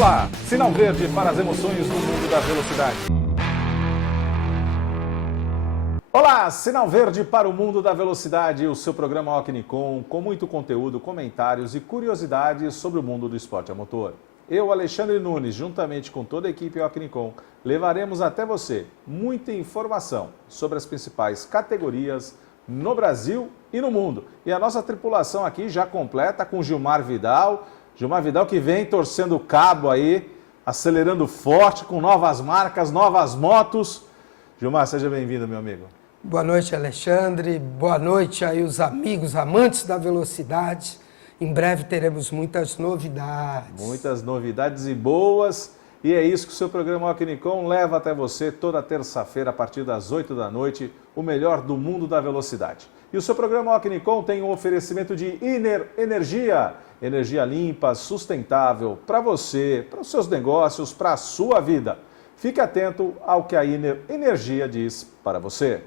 Olá, sinal verde para as emoções do mundo da velocidade. Olá, sinal verde para o mundo da velocidade, o seu programa Ocnicom, com muito conteúdo, comentários e curiosidades sobre o mundo do esporte a motor. Eu, Alexandre Nunes, juntamente com toda a equipe Ocnicom, levaremos até você muita informação sobre as principais categorias no Brasil e no mundo. E a nossa tripulação aqui já completa com Gilmar Vidal. Gilmar Vidal que vem torcendo o cabo aí, acelerando forte, com novas marcas, novas motos. Gilmar, seja bem-vindo, meu amigo. Boa noite, Alexandre. Boa noite aí os amigos, amantes da velocidade. Em breve teremos muitas novidades. Muitas novidades e boas. E é isso que o seu programa Ocnicom leva até você toda terça-feira, a partir das 8 da noite, o melhor do mundo da velocidade. E o seu programa Ocnicom tem um oferecimento de Iner Energia. Energia limpa, sustentável, para você, para os seus negócios, para a sua vida. Fique atento ao que a Iner Energia diz para você.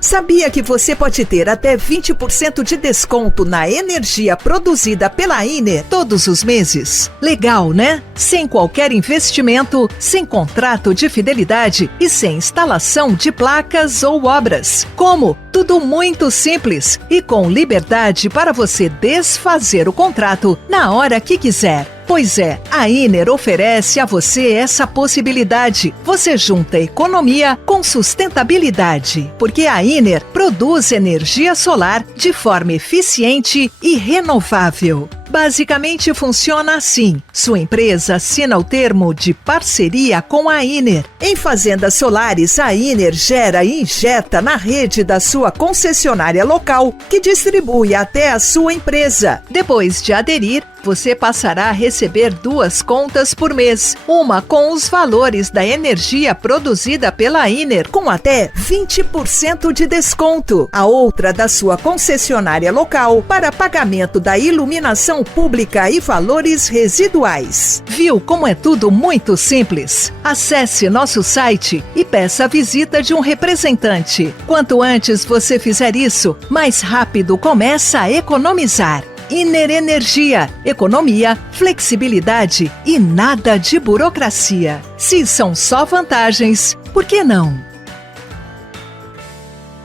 Sabia que você pode ter até 20% de desconto na energia produzida pela Iner todos os meses? Legal, né? Sem qualquer investimento, sem contrato de fidelidade e sem instalação de placas ou obras. Como? Tudo muito simples e com liberdade para você desfazer o contrato na hora que quiser. Pois é, a Iner oferece a você essa possibilidade. Você junta economia com sustentabilidade, porque a Iner produz energia solar de forma eficiente e renovável. Basicamente funciona assim. Sua empresa assina o termo de parceria com a Iner. Em fazendas solares, a Iner gera e injeta na rede da sua concessionária local, que distribui até a sua empresa. Depois de aderir, você passará a receber 2 contas por mês. Uma com os valores da energia produzida pela Iner, com até 20% de desconto. A outra da sua concessionária local, para pagamento da iluminação pública e valores residuais. Viu como é tudo muito simples? Acesse nosso site e peça a visita de um representante. Quanto antes você fizer isso, mais rápido começa a economizar. Iner Energia, economia, flexibilidade e nada de burocracia. Se são só vantagens, por que não?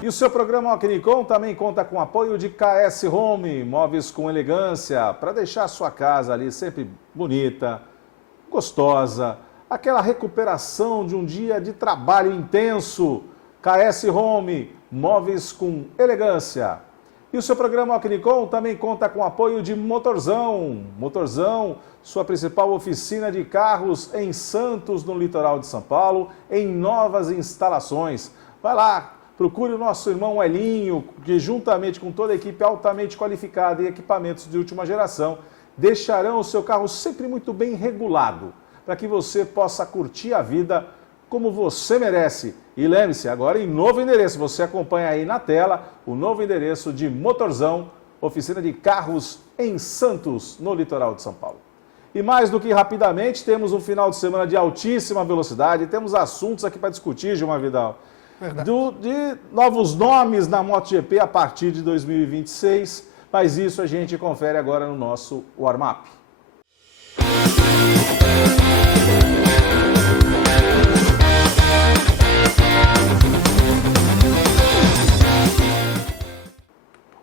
E o seu programa Ocnicom também conta com o apoio de KS Home, móveis com elegância, para deixar a sua casa ali sempre bonita, gostosa, aquela recuperação de um dia de trabalho intenso. KS Home, móveis com elegância. E o seu programa Ocnicom também conta com o apoio de Motorzão. Motorzão, sua principal oficina de carros em Santos, no litoral de São Paulo, em novas instalações. Vai lá, procure o nosso irmão Elinho, que juntamente com toda a equipe altamente qualificada e equipamentos de última geração, deixarão o seu carro sempre muito bem regulado, para que você possa curtir a vida como você merece. E lembre-se, agora em novo endereço, você acompanha aí na tela o novo endereço de Motorzão, oficina de carros em Santos, no litoral de São Paulo. E mais do que rapidamente, temos um final de semana de altíssima velocidade, temos assuntos aqui para discutir, Gilmar Vidal. De novos nomes na MotoGP a partir de 2026, mas isso a gente confere agora no nosso warm-up.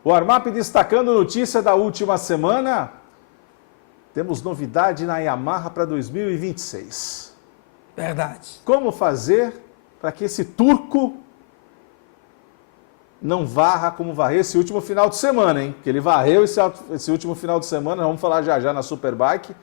O warm-up destacando notícia da última semana. Temos novidade na Yamaha para 2026. Verdade. Como fazer para que esse turco não varra como varreu esse último final de semana, hein? Que ele varreu esse último final de semana, vamos falar já na Superbike,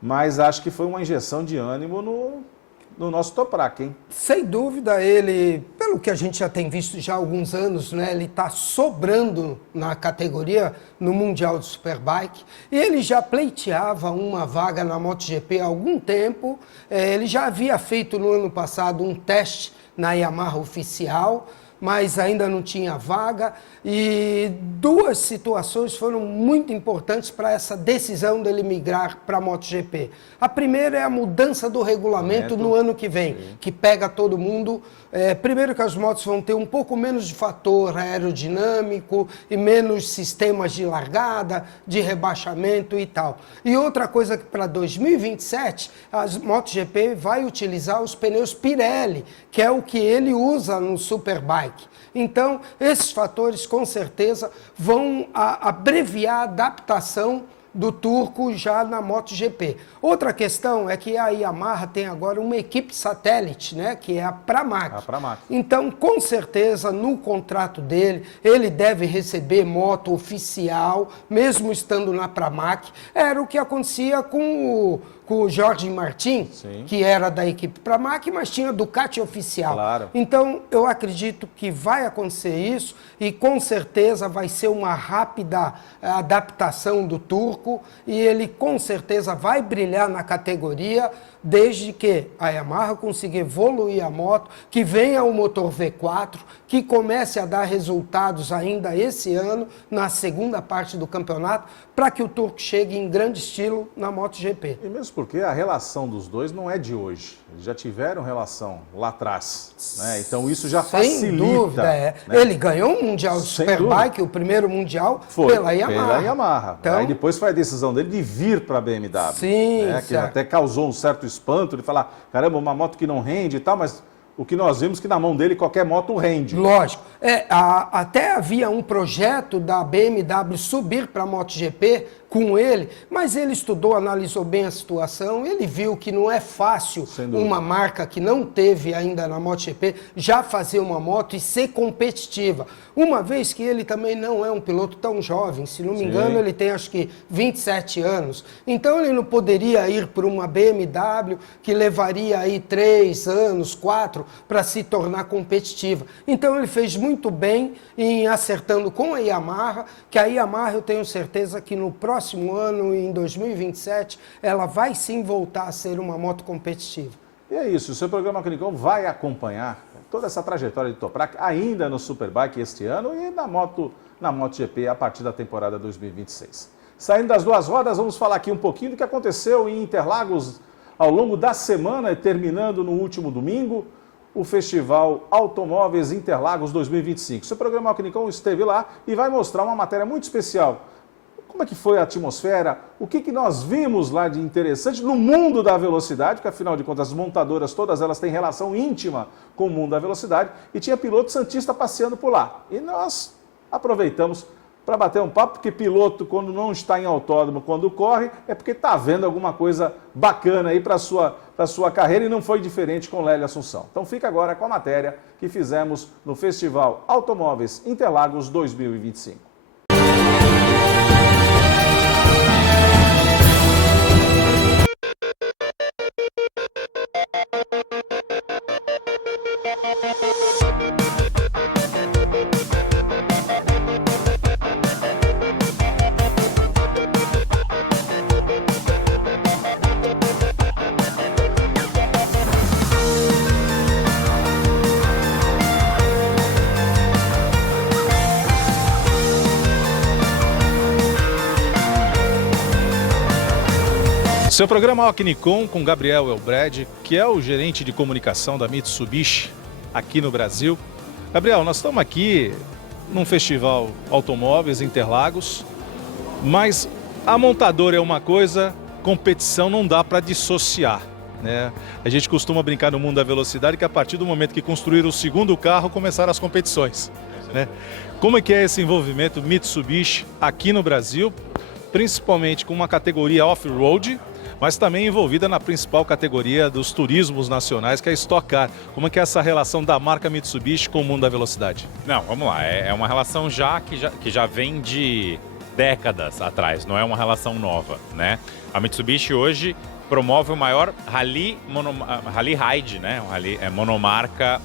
mas acho que foi uma injeção de ânimo no nosso Toprak, hein? Sem dúvida, ele, pelo que a gente já tem visto já há alguns anos, né, ele está sobrando na categoria no Mundial de Superbike, e ele já pleiteava uma vaga na MotoGP há algum tempo. Ele já havia feito no ano passado um teste na Yamaha oficial, mas ainda não tinha vaga. E duas situações foram muito importantes para essa decisão dele migrar para a MotoGP. A primeira é a mudança do regulamento no ano que vem, que pega todo mundo. Primeiro que as motos vão ter um pouco menos de fator aerodinâmico e menos sistemas de largada, de rebaixamento e tal. E outra coisa que para 2027, a MotoGP vai utilizar os pneus Pirelli, que é o que ele usa no Superbike. Então, esses fatores, com certeza, vão abreviar a adaptação do Turco já na MotoGP. Outra questão é que a Yamaha tem agora uma equipe satélite, né, que é a Pramac. Então, com certeza, no contrato dele, ele deve receber moto oficial, mesmo estando na Pramac. Era o que acontecia com o Jorge Martin, que era da equipe Pramac, mas tinha Ducati oficial. Claro. Então, eu acredito que vai acontecer isso e, com certeza, vai ser uma rápida adaptação do Turco e ele, com certeza, vai brilhar na categoria desde que a Yamaha consiga evoluir a moto, que venha o motor V4, que comece a dar resultados ainda esse ano, na segunda parte do campeonato, para que o Turco chegue em grande estilo na MotoGP. E mesmo porque a relação dos dois não é de hoje. Eles já tiveram relação lá atrás, né? Então isso já facilita. Sem dúvida, né? Ele ganhou o Mundial de Superbike, o primeiro Mundial, pela Yamaha. Pela Yamaha. Então, aí depois foi a decisão dele de vir para a BMW. Sim, né? Que até causou um certo espanto de falar, caramba, uma moto que não rende e tal, mas o que nós vimos que na mão dele qualquer moto rende. Lógico. Até havia um projeto da BMW subir para a MotoGP com ele, mas ele estudou, analisou bem a situação, ele viu que não é fácil uma marca que não teve ainda na MotoGP já fazer uma moto e ser competitiva. Uma vez que ele também não é um piloto tão jovem, se não me engano, ele tem acho que 27 anos. Então ele não poderia ir por uma BMW que levaria aí 3 anos, 4, para se tornar competitiva. Então ele fez muito bem em acertando com a Yamaha, que a Yamaha eu tenho certeza que no próximo ano, em 2027, ela vai sim voltar a ser uma moto competitiva. E é isso, o seu programa Clinicão vai acompanhar toda essa trajetória de Toprak ainda no Superbike este ano e na MotoGP a partir da temporada 2026. Saindo das duas rodas, vamos falar aqui um pouquinho do que aconteceu em Interlagos ao longo da semana, terminando no último domingo, o Festival Automóveis Interlagos 2025. Seu programa Clinicão esteve lá e vai mostrar uma matéria muito especial. Como é que foi a atmosfera? O que nós vimos lá de interessante no mundo da velocidade? Porque, afinal de contas, as montadoras, todas elas têm relação íntima com o mundo da velocidade. E tinha piloto santista passeando por lá. E nós aproveitamos para bater um papo, porque piloto, quando não está em autódromo, quando corre, é porque está vendo alguma coisa bacana aí para a sua carreira. E não foi diferente com Lélia Assunção. Então fica agora com a matéria que fizemos no Festival Automóveis Interlagos 2025. Seu programa Alquinicon com Gabriel Elbredi, que é o gerente de comunicação da Mitsubishi aqui no Brasil. Gabriel, nós estamos aqui num festival Automóveis Interlagos, mas a montadora é uma coisa, competição não dá para dissociar, né? A gente costuma brincar no mundo da velocidade que a partir do momento que construíram o segundo carro, começaram as competições, né? Como é que é esse envolvimento Mitsubishi aqui no Brasil, principalmente com uma categoria off-road, mas também envolvida na principal categoria dos turismos nacionais, que é a Stock Car. Como é que é essa relação da marca Mitsubishi com o mundo da velocidade? Não, vamos lá. É uma relação que já vem de décadas atrás, não é uma relação nova, né? A Mitsubishi hoje promove o maior rally ride, né? Um rally monomarca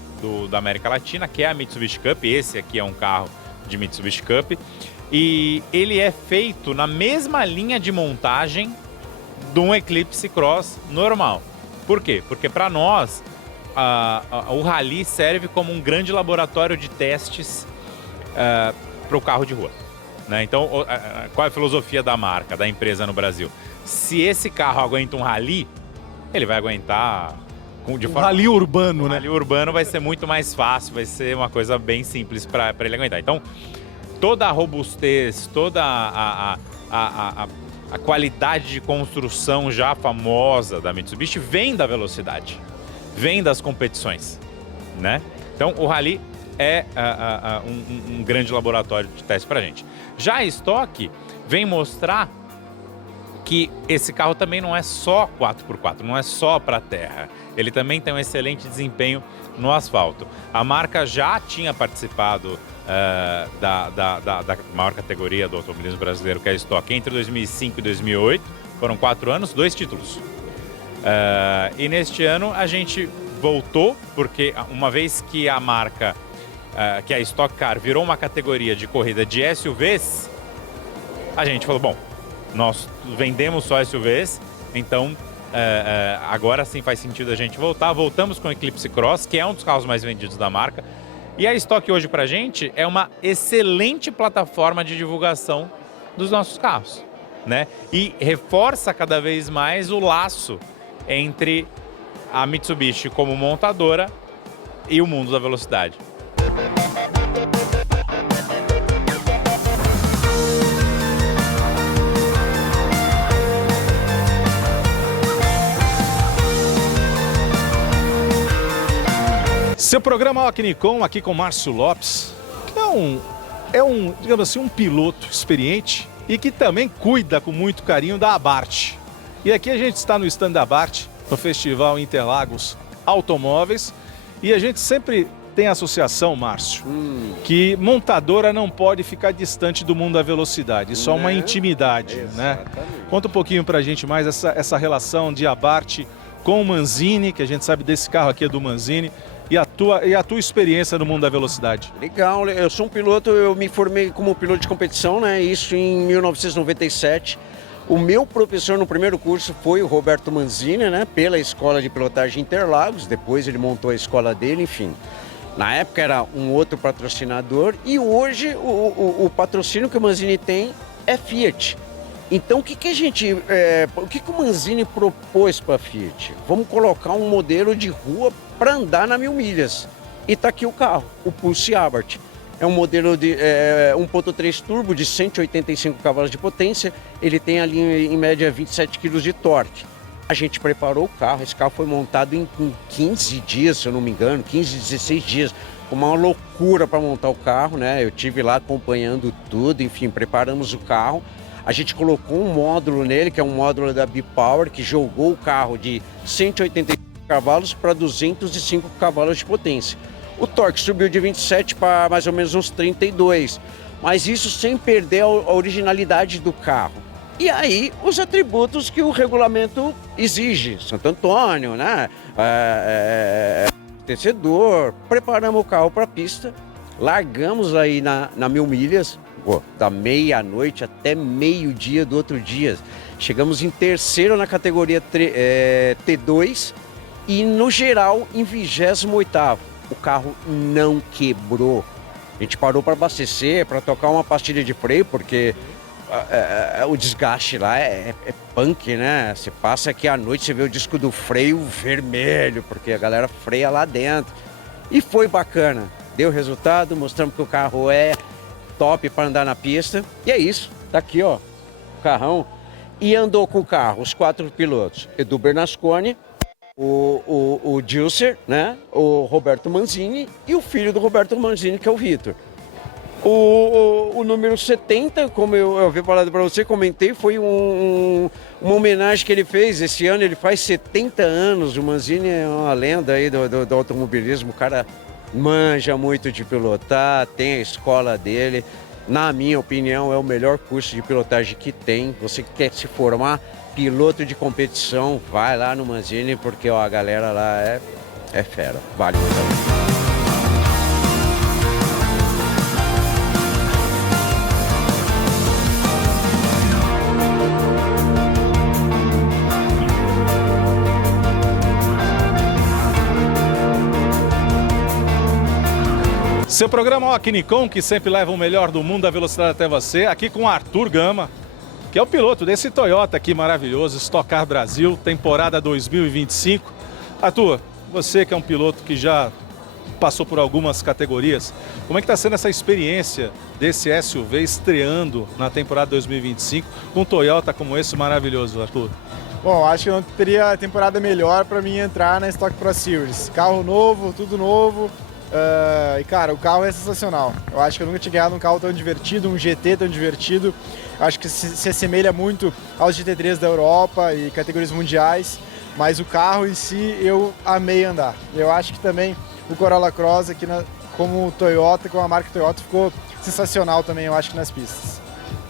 da América Latina, que é a Mitsubishi Cup. Esse aqui é um carro de Mitsubishi Cup. E ele é feito na mesma linha de montagem de um Eclipse Cross normal. Por quê? Porque para nós, o Rally serve como um grande laboratório de testes para o carro de rua, né? Então, qual é a filosofia da marca, da empresa no Brasil? Se esse carro aguenta um Rally, ele vai aguentar de forma... Rally urbano, né? Rally urbano vai ser muito mais fácil, vai ser uma coisa bem simples para ele aguentar. Então, toda a robustez, toda a qualidade de construção já famosa da Mitsubishi vem da velocidade, vem das competições, né? Então, o Rally é um grande laboratório de teste para a gente. Já a Stock vem mostrar que esse carro também não é só 4x4, não é só para terra. Ele também tem um excelente desempenho no asfalto. A marca já tinha participado da maior categoria do automobilismo brasileiro, que é a Stock, entre 2005 e 2008. Foram 4 anos, 2 títulos. E neste ano a gente voltou, porque uma vez que a marca, que a Stock Car virou uma categoria de corrida de SUVs, a gente falou, bom, nós vendemos só SUVs, então agora sim faz sentido a gente voltar. Voltamos com o Eclipse Cross, que é um dos carros mais vendidos da marca. E a Stock hoje pra gente é uma excelente plataforma de divulgação dos nossos carros, né? E reforça cada vez mais o laço entre a Mitsubishi como montadora e o mundo da velocidade. Seu programa Alquinicom, aqui com Márcio Lopes, que digamos assim, um piloto experiente e que também cuida com muito carinho da Abarth. E aqui a gente está no stand da Abarth, no Festival Interlagos Automóveis, e a gente sempre tem a associação, Márcio, que montadora não pode ficar distante do mundo da velocidade, isso é uma intimidade, né? Conta um pouquinho pra gente mais essa relação de Abarth com o Manzini, que a gente sabe desse carro aqui é do Manzini, e a tua experiência no mundo da velocidade. Legal, eu sou um piloto, eu me formei como piloto de competição, né? Isso em 1997. O meu professor no primeiro curso foi o Roberto Manzini, né? Pela Escola de Pilotagem Interlagos, depois ele montou a escola dele, enfim. Na época era um outro patrocinador e hoje o patrocínio que o Manzini tem é Fiat. Então o que o Manzini propôs para a Fiat? Vamos colocar um modelo de rua para andar na 1000 milhas. E tá aqui o carro, o Pulse Abarth. É um modelo de 1.3 turbo de 185 cavalos de potência. Ele tem ali em média 27 kg de torque. A gente preparou o carro, esse carro foi montado em 15 dias, se eu não me engano, 15, 16 dias. Uma loucura para montar o carro, né? Eu tive lá acompanhando tudo, enfim, preparamos o carro. A gente colocou um módulo nele, que é um módulo da B-Power, que jogou o carro de 185 cavalos para 205 cavalos de potência. O torque subiu de 27 para mais ou menos uns 32, mas isso sem perder a originalidade do carro. E aí, os atributos que o regulamento exige. Santo Antônio, né? Amortecedor. Preparamos o carro para a pista, largamos aí na 1000 milhas, da meia-noite até meio-dia do outro dia. Chegamos em terceiro na categoria T2 e, no geral, em 28º. O carro não quebrou. A gente parou para abastecer, para tocar uma pastilha de freio, porque o desgaste lá é punk, né? Você passa aqui à noite, você vê o disco do freio vermelho, porque a galera freia lá dentro. E foi bacana. Deu resultado, mostramos que o carro é top para andar na pista. E é isso. Tá aqui, ó, o carrão. E andou com o carro, os 4 pilotos. Edu Bernasconi, o Dilser, né? O Roberto Manzini e o filho do Roberto Manzini, que é o Vitor. O número 70, como eu havia falado para você, comentei, foi uma homenagem que ele fez. Esse ano ele faz 70 anos. O Manzini é uma lenda aí do automobilismo. O cara manja muito de pilotar, tem a escola dele. Na minha opinião, é o melhor curso de pilotagem que tem. Você que quer se formar piloto de competição, vai lá no Manzini, porque ó, a galera lá é fera. Vale muito a pena. Seu programa Ó, Nikon, que sempre leva o melhor do mundo da velocidade até você, aqui com o Arthur Gama, que é o piloto desse Toyota aqui maravilhoso, Stock Car Brasil, temporada 2025. Arthur, você que é um piloto que já passou por algumas categorias, como é que está sendo essa experiência desse SUV estreando na temporada 2025 com um Toyota como esse maravilhoso, Arthur? Bom, acho que não teria temporada melhor para mim entrar na Stock Pro Series. Carro novo, tudo novo. E cara, o carro é sensacional. Eu acho que eu nunca tinha ganhado um carro tão divertido, um GT tão divertido. Eu acho que se assemelha muito aos GT3 da Europa e categorias mundiais. Mas o carro em si eu amei andar. Eu acho que também o Corolla Cross aqui como Toyota, com a marca Toyota, ficou sensacional também, eu acho que nas pistas.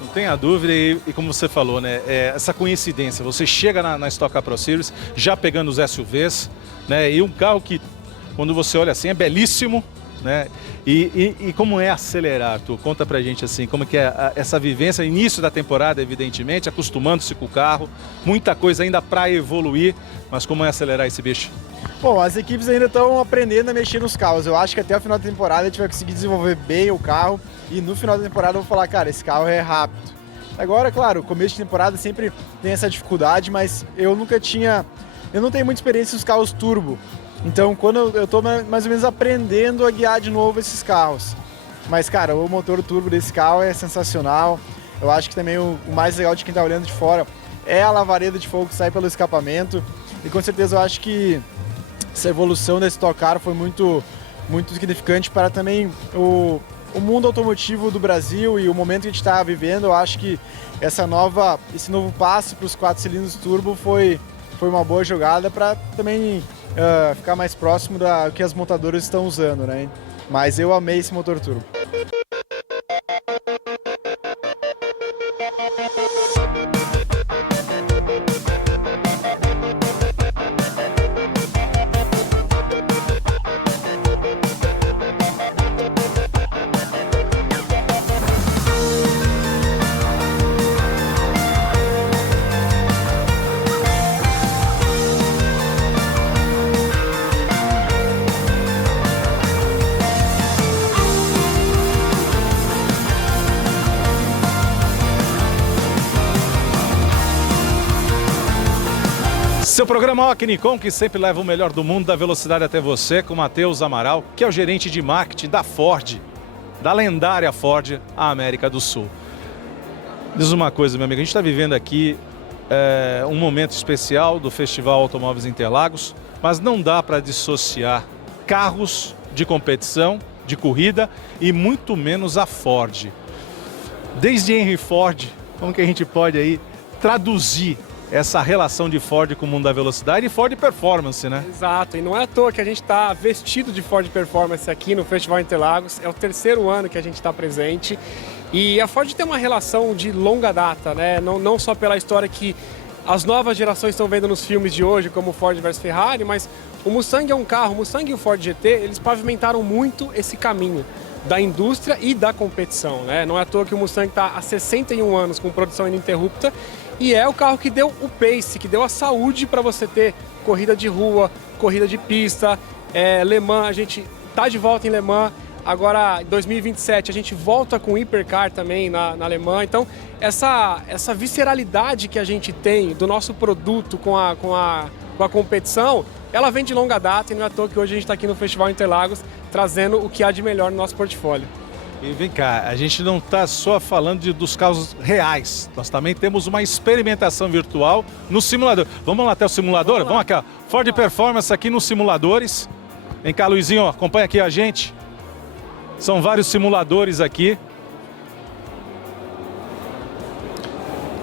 Não tenha dúvida, e como você falou, né, essa coincidência, você chega na Stock Car Pro Series já pegando os SUVs, né, e um carro que, quando você olha assim, é belíssimo, né, e como é acelerar, Arthur? Conta pra gente assim, como que é essa vivência, início da temporada, evidentemente, acostumando-se com o carro, muita coisa ainda para evoluir, mas como é acelerar esse bicho? Bom, as equipes ainda estão aprendendo a mexer nos carros. Eu acho que até o final da temporada a gente vai conseguir desenvolver bem o carro e no final da temporada eu vou falar, cara, esse carro é rápido. Agora, claro, começo de temporada sempre tem essa dificuldade, mas eu não tenho muita experiência nos carros turbo. Então, quando eu estou mais ou menos aprendendo a guiar de novo esses carros. Mas, cara, o motor turbo desse carro é sensacional. Eu acho que também o mais legal de quem está olhando de fora é a lavareda de fogo que sai pelo escapamento. E com certeza eu acho que essa evolução desse Stock Car foi muito, muito significante para também o mundo automotivo do Brasil e o momento que a gente está vivendo. Eu acho que esse novo passo para os 4 cilindros turbo foi uma boa jogada para também ficar mais próximo do que as montadoras estão usando, né? Mas eu amei esse motor turbo. Seu programa Ó, Nikon, que sempre leva o melhor do mundo da velocidade até você, com o Matheus Amaral, que é o gerente de marketing da Ford, da lendária Ford, a América do Sul. Diz uma coisa, meu amigo, a gente está vivendo aqui um momento especial do Festival Automóveis Interlagos, mas não dá para dissociar carros de competição, de corrida e muito menos a Ford. Desde Henry Ford, como que a gente pode aí traduzir essa relação de Ford com o mundo da velocidade e Ford Performance, né? Exato, e não é à toa que a gente está vestido de Ford Performance aqui no Festival Interlagos. É o 3º ano que a gente está presente. E a Ford tem uma relação de longa data, né? Não só pela história que as novas gerações estão vendo nos filmes de hoje, como Ford versus Ferrari, mas o Mustang é um carro, o Mustang e o Ford GT, eles pavimentaram muito esse caminho da indústria e da competição, né? Não é à toa que o Mustang está há 61 anos com produção ininterrupta e é o carro que deu o pace, que deu a saúde para você ter corrida de rua, corrida de pista, Le Mans, a gente tá de volta em Le Mans, agora em 2027 a gente volta com Hipercar também na Le Mans, então essa visceralidade que a gente tem do nosso produto com a competição, ela vem de longa data e não é à toa que hoje a gente está aqui no Festival Interlagos trazendo o que há de melhor no nosso portfólio. E vem cá, a gente não está só falando dos carros reais, nós também temos uma experimentação virtual no simulador. Vamos lá até o simulador? Vamos aqui, ó. Ford Performance aqui nos simuladores. Vem cá, Luizinho, ó, acompanha aqui a gente. São vários simuladores aqui.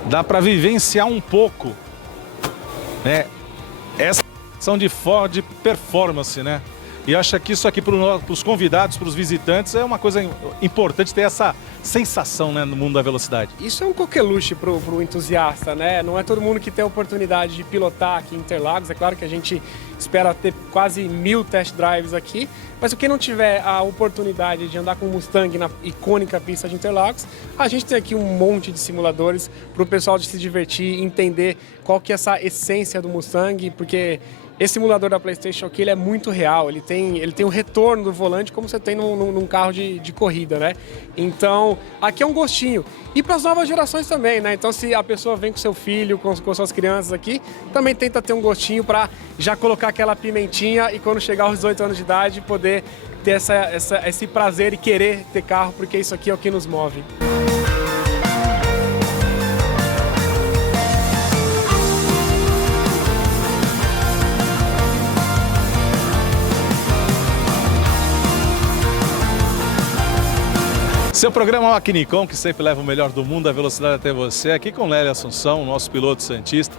Dá para vivenciar um pouco, né? Essa são de Ford Performance, né? E acho que isso aqui para os convidados, para os visitantes, é uma coisa importante ter essa sensação, né, no mundo da velocidade. Isso é um coqueluche para o entusiasta, né? Não é todo mundo que tem a oportunidade de pilotar aqui em Interlagos. É claro que a gente espera ter quase 1000 test drives aqui, mas quem não tiver a oportunidade de andar com o Mustang na icônica pista de Interlagos, a gente tem aqui um monte de simuladores para o pessoal de se divertir, entender qual que é essa essência do Mustang, porque esse simulador da PlayStation aqui, ele é muito real, ele tem um retorno do volante como você tem num carro de corrida, né? Então, aqui é um gostinho. E para as novas gerações também, né? Então, se a pessoa vem com seu filho, com suas crianças aqui, também tenta ter um gostinho para já colocar aquela pimentinha e quando chegar aos 18 anos de idade, poder ter esse prazer e querer ter carro, porque isso aqui é o que nos move. Seu programa Maquinicom, que sempre leva o melhor do mundo, a velocidade até você, aqui com Lélio Assunção, nosso piloto santista.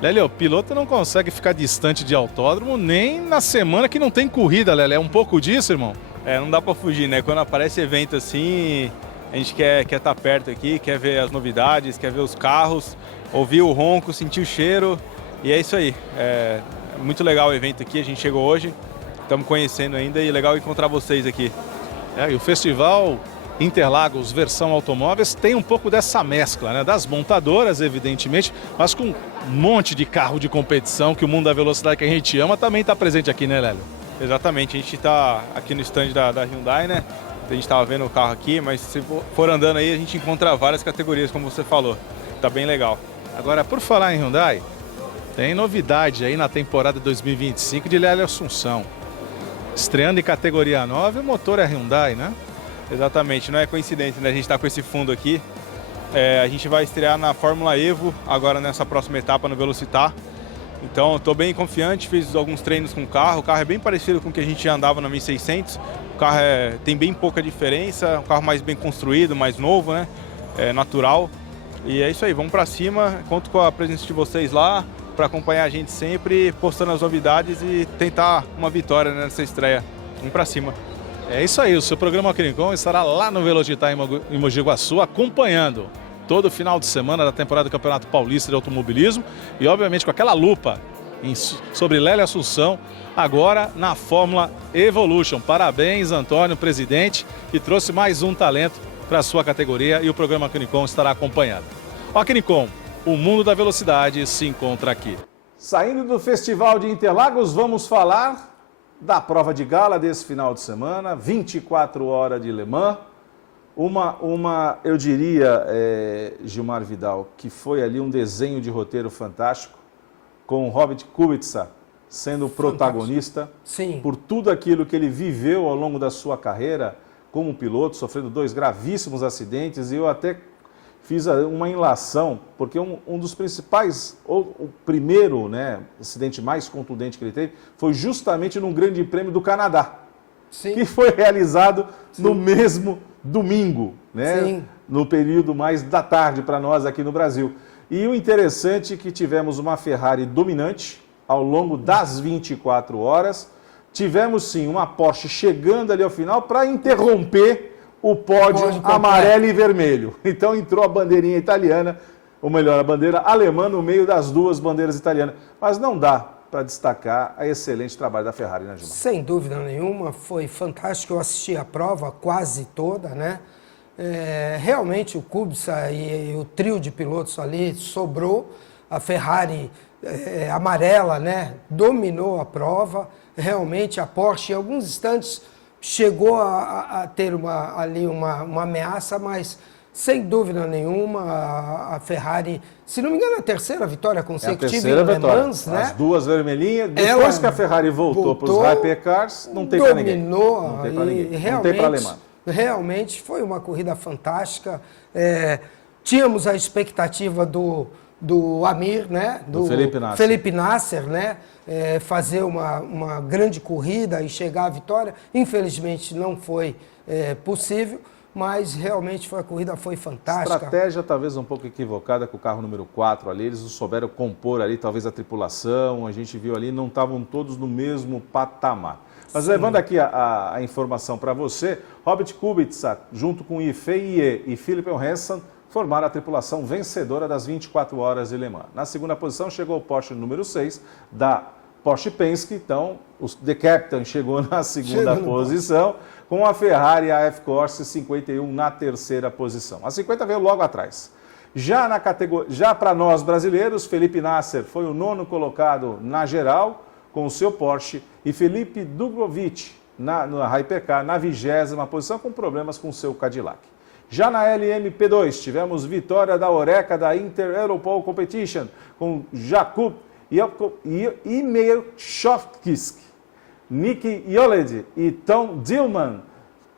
Lélio, o piloto não consegue ficar distante de autódromo nem na semana que não tem corrida, Lélio. É um pouco disso, irmão? Não dá pra fugir, né? Quando aparece evento assim, a gente quer estar perto aqui, quer ver as novidades, quer ver os carros, ouvir o ronco, sentir o cheiro. E é isso aí. É muito legal o evento aqui, a gente chegou hoje, estamos conhecendo ainda e é legal encontrar vocês aqui. E o festival Interlagos Versão Automóveis tem um pouco dessa mescla, né? Das montadoras, evidentemente, mas com um monte de carro de competição que o mundo da velocidade que a gente ama também está presente aqui, né, Lélio? Exatamente, a gente está aqui no stand da Hyundai, né? A gente estava vendo o carro aqui, mas se for andando aí a gente encontra várias categorias, como você falou. Tá bem legal. Agora, por falar em Hyundai, tem novidade aí na temporada 2025 de Lélio Assunção. Estreando em categoria 9, o motor é Hyundai, né? Exatamente, não é coincidência, né? A gente está com esse fundo aqui. A gente vai estrear na Fórmula Evo, agora nessa próxima etapa no Velocitar. Então, estou bem confiante, fiz alguns treinos com o carro é bem parecido com o que a gente andava na 1600. O carro tem bem pouca diferença, um carro mais bem construído, mais novo, né? Natural. E é isso aí, vamos para cima, conto com a presença de vocês lá, para acompanhar a gente sempre, postando as novidades e tentar uma vitória nessa estreia. Vamos para cima. É isso aí, o seu programa Maquinicom estará lá no Velocitar em Mogi Guaçu, acompanhando todo final de semana da temporada do Campeonato Paulista de Automobilismo e, obviamente, com aquela lupa sobre Lélio Assunção, agora na Fórmula Evolution. Parabéns, Antônio, presidente, que trouxe mais um talento para a sua categoria e o programa Maquinicom estará acompanhando. Maquinicom, o mundo da velocidade se encontra aqui. Saindo do Festival de Interlagos, vamos falar da prova de gala desse final de semana, 24 horas de Le Mans. Eu diria, Gilmar Vidal, que foi ali um desenho de roteiro fantástico, com o Robert Kubica sendo o protagonista. Sim. Por tudo aquilo que ele viveu ao longo da sua carreira como piloto, sofrendo 2 gravíssimos acidentes, e eu até fiz uma ilação, porque um dos principais, ou o primeiro, né, acidente mais contundente que ele teve, foi justamente num Grande Prêmio do Canadá, Sim. que foi realizado Sim. no mesmo domingo, né, Sim. no período mais da tarde para nós aqui no Brasil. E o interessante é que tivemos uma Ferrari dominante ao longo das 24 horas, tivemos sim uma Porsche chegando ali ao final para interromper o pódio amarelo e vermelho. Então entrou a bandeirinha italiana, ou melhor, a bandeira alemã no meio das duas bandeiras italianas. Mas não dá para destacar a excelente trabalho da Ferrari, né, Gilmar? Sem dúvida nenhuma, foi fantástico. Eu assisti a prova quase toda, né? Realmente o Kubica e o trio de pilotos ali sobrou. A Ferrari amarela, né? Dominou a prova. Realmente a Porsche, em alguns instantes, chegou a ter uma ameaça, mas sem dúvida nenhuma a Ferrari, se não me engano, a terceira vitória consecutiva em Le Mans, né? As duas vermelhinhas. Depois que a Ferrari voltou para os Hypercars, não tem para ninguém. Dominou. Não tem para ninguém. Não tem para alemão. Realmente foi uma corrida fantástica. Tínhamos a expectativa do Amir, né? Do Felipe Nasser, né? Fazer uma grande corrida e chegar à vitória. Infelizmente não foi possível, mas realmente a corrida foi fantástica. Estratégia talvez um pouco equivocada com o carro número 4 ali, eles não souberam compor ali talvez a tripulação, a gente viu ali, não estavam todos no mesmo patamar. Mas levando aqui a informação para você, Robert Kubica, junto com Yifei e Philippe Johansson, formaram a tripulação vencedora das 24 horas de Le Mans. Na segunda posição chegou o Porsche número 6, da Porsche Penske, então o The Captain chegou na segunda posição, com a Ferrari a F-Corse 51 na terceira posição. A 50 veio logo atrás. Já para nós brasileiros, Felipe Nasser foi o 9º colocado na geral, com o seu Porsche, e Felipe Drugovich na Hypercar na 20ª posição, com problemas com o seu Cadillac. Já na LMP2, tivemos vitória da Oreca da Inter Europol Competition, com Jakub Imerchowskisk, Nick Yoled e Tom Dillman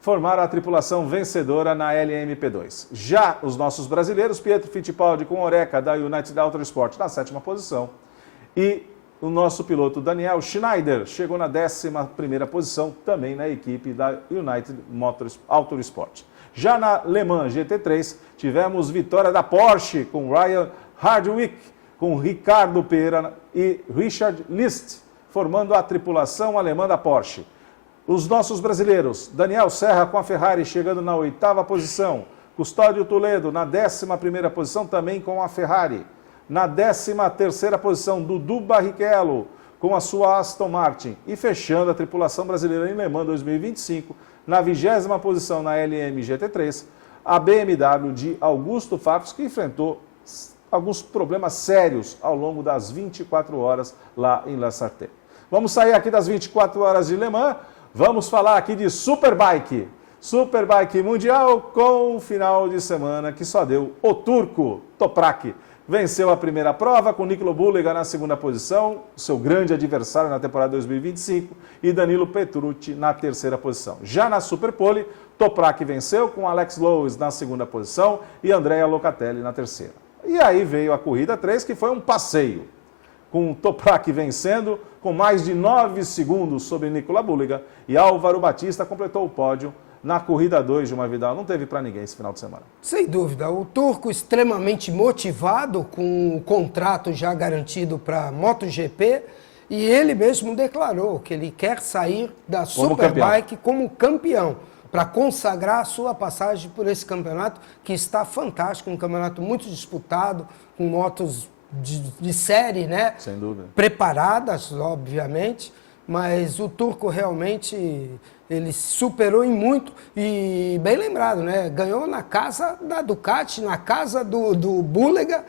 formaram a tripulação vencedora na LMP2. Já os nossos brasileiros, Pietro Fittipaldi com Oreca da United Autosport na 7ª posição e o nosso piloto Daniel Schneider chegou na 11ª posição, também na equipe da United Autosport. Já na Le Mans GT3, tivemos vitória da Porsche com Ryan Hardwick, com Ricardo Pera e Richard List, formando a tripulação alemã da Porsche. Os nossos brasileiros, Daniel Serra com a Ferrari chegando na 8ª posição, Custódio Toledo na 11ª posição também com a Ferrari. Na 13ª posição, Dudu Barrichello com a sua Aston Martin. E fechando a tripulação brasileira em Le Mans 2025, na 20ª posição na LM GT3, a BMW de Augusto Farfus, que enfrentou alguns problemas sérios ao longo das 24 horas lá em La Sarthe. Vamos sair aqui das 24 horas de Le Mans, vamos falar aqui de Superbike. Superbike Mundial com o final de semana que só deu o turco Toprak. Venceu a primeira prova com Nicolo Bulliga na 2ª posição, seu grande adversário na temporada 2025, e Danilo Petrucci na 3ª posição. Já na Superpole, Toprak venceu com Alex Lowes na 2ª posição e Andrea Locatelli na 3ª. E aí veio a corrida 3, que foi um passeio, com Toprak vencendo com mais de 9 segundos sobre Nicola Bulliga, e Álvaro Batista completou o pódio na corrida 2 de uma Vidal. Não teve para ninguém esse final de semana. Sem dúvida. O turco extremamente motivado, com o contrato já garantido para a MotoGP, e ele mesmo declarou que ele quer sair da Superbike como campeão, para consagrar a sua passagem por esse campeonato, que está fantástico, um campeonato muito disputado, com motos de série, né? Sem dúvida. Preparadas, obviamente, mas o turco realmente ele superou em muito e bem lembrado, né? Ganhou na casa da Ducati, na casa do Bulliga,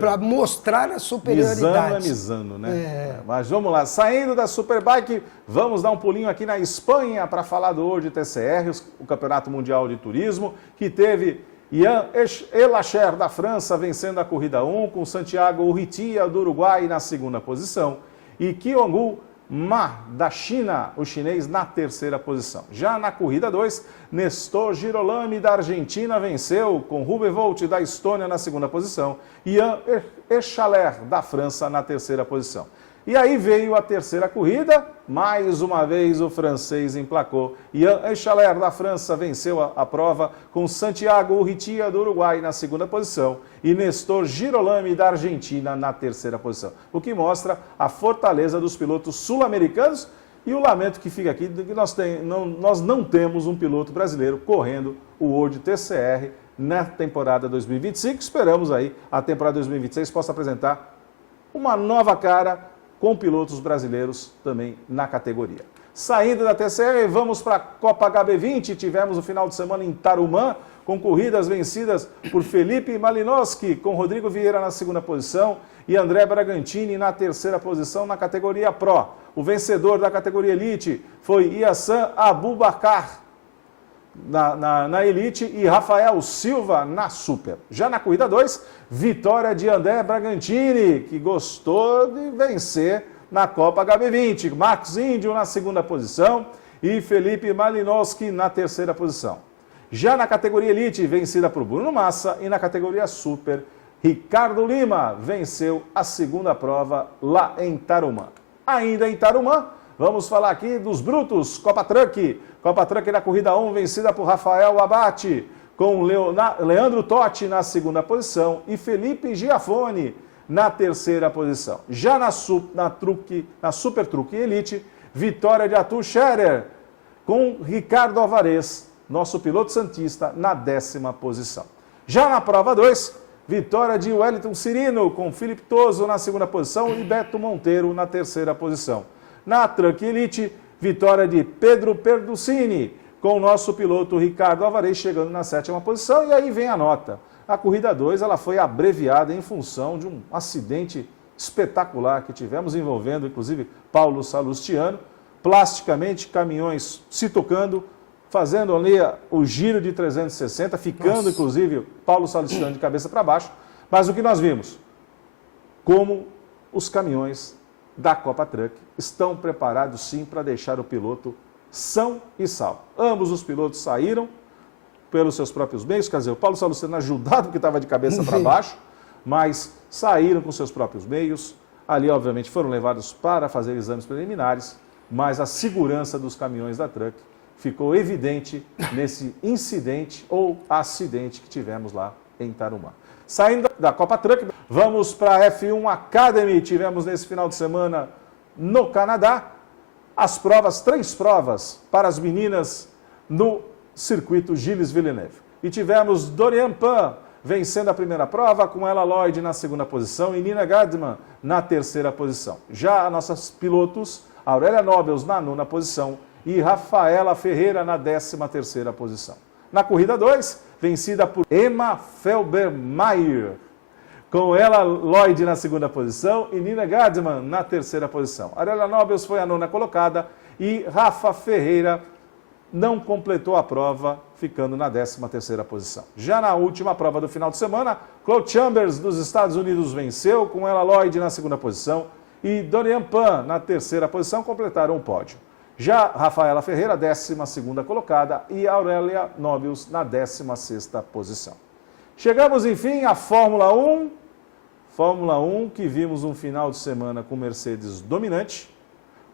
para mostrar a superioridade. Misano, né? Mas vamos lá, saindo da Superbike, vamos dar um pulinho aqui na Espanha para falar do World TCR, o Campeonato Mundial de Turismo, que teve Ian Elacher da França vencendo a corrida 1, com Santiago Urrutia do Uruguai na 2ª posição e Qionghu Ma da China, o chinês, na 3ª posição. Já na corrida 2, Nestor Girolami da Argentina venceu, com Ruben Volt da Estônia na 2ª posição e Ian Echaler da França na 3ª posição. E aí veio a 3ª corrida, mais uma vez o francês emplacou. Ian Echaler da França venceu a prova, com Santiago Urrutia do Uruguai na 2ª posição e Nestor Girolami da Argentina na 3ª posição. O que mostra a fortaleza dos pilotos sul-americanos e o lamento que fica aqui, que nós não temos um piloto brasileiro correndo o World TCR na temporada 2025. Esperamos aí a temporada 2026 possa apresentar uma nova cara com pilotos brasileiros também na categoria. Saindo da TCR, vamos para a Copa HB20. Tivemos o final de semana em Tarumã, com corridas vencidas por Felipe Malinowski, com Rodrigo Vieira na 2ª posição e André Bragantini na 3ª posição na categoria Pro. O vencedor da categoria Elite foi Iassan Abubakar na Elite e Rafael Silva na Super. Já na corrida 2, vitória de André Bragantini, que gostou de vencer na Copa HB20. Max Índio na 2ª posição e Felipe Malinowski na 3ª posição. Já na categoria Elite, vencida por Bruno Massa, e na categoria Super, Ricardo Lima venceu a 2ª prova lá em Tarumã. Ainda em Tarumã, vamos falar aqui dos brutos, Copa Truck. Copa Truck na corrida 1, vencida por Rafael Abate, com Leandro Totti na 2ª posição e Felipe Giafone na 3ª posição. Já na Super Truck Elite, vitória de Atul Scherer, com Ricardo Alvarez, nosso piloto santista, na 10ª posição. Já na prova 2, vitória de Wellington Cirino, com Felipe Toso na 2ª posição e Beto Monteiro na 3ª posição. Na Truck Elite, vitória de Pedro Perducini, com o nosso piloto Ricardo Alvarez chegando na 7ª posição. E aí vem a nota. A corrida 2 ela foi abreviada em função de um acidente espetacular que tivemos, envolvendo inclusive Paulo Salustiano, plasticamente, caminhões se tocando, fazendo ali o giro de 360, ficando inclusive Paulo Salustiano de cabeça para baixo. Mas o que nós vimos? Como os caminhões da Copa Truck estão preparados sim para deixar o piloto são e salvo. Ambos os pilotos saíram pelos seus próprios meios, quer dizer, o Paulo Salustiano ajudado porque estava de cabeça para baixo, mas saíram com seus próprios meios. Ali, obviamente, foram levados para fazer exames preliminares, mas a segurança dos caminhões da Truck ficou evidente nesse incidente ou acidente que tivemos lá em Tarumã. Saindo da Copa Truck, vamos para a F1 Academy. Tivemos nesse final de semana no Canadá as provas, 3 provas para as meninas no circuito Gilles Villeneuve. E tivemos Dorian Pan vencendo a primeira prova, com Ella Lloyd na segunda posição e Nina Gardman na terceira posição. Já nossas pilotos, Aurélia Nobels na 9ª posição e Rafaela Ferreira na 13ª posição. Na corrida 2, vencida por Emma Felbermayr, com Ella Lloyd na segunda posição e Nina Gardman na terceira posição. Aurélia Nobels foi a 9ª colocada e Rafa Ferreira não completou a prova, ficando na 13ª posição. Já na última prova do final de semana, Claude Chambers dos Estados Unidos venceu, com Ella Lloyd na segunda posição e Dorian Pan na terceira posição, completaram o pódio. Já Rafaela Ferreira, 12ª colocada, e Aurélia Nobels na 16ª posição. Chegamos, enfim, à Fórmula 1. Fórmula 1, que vimos um final de semana com Mercedes dominante,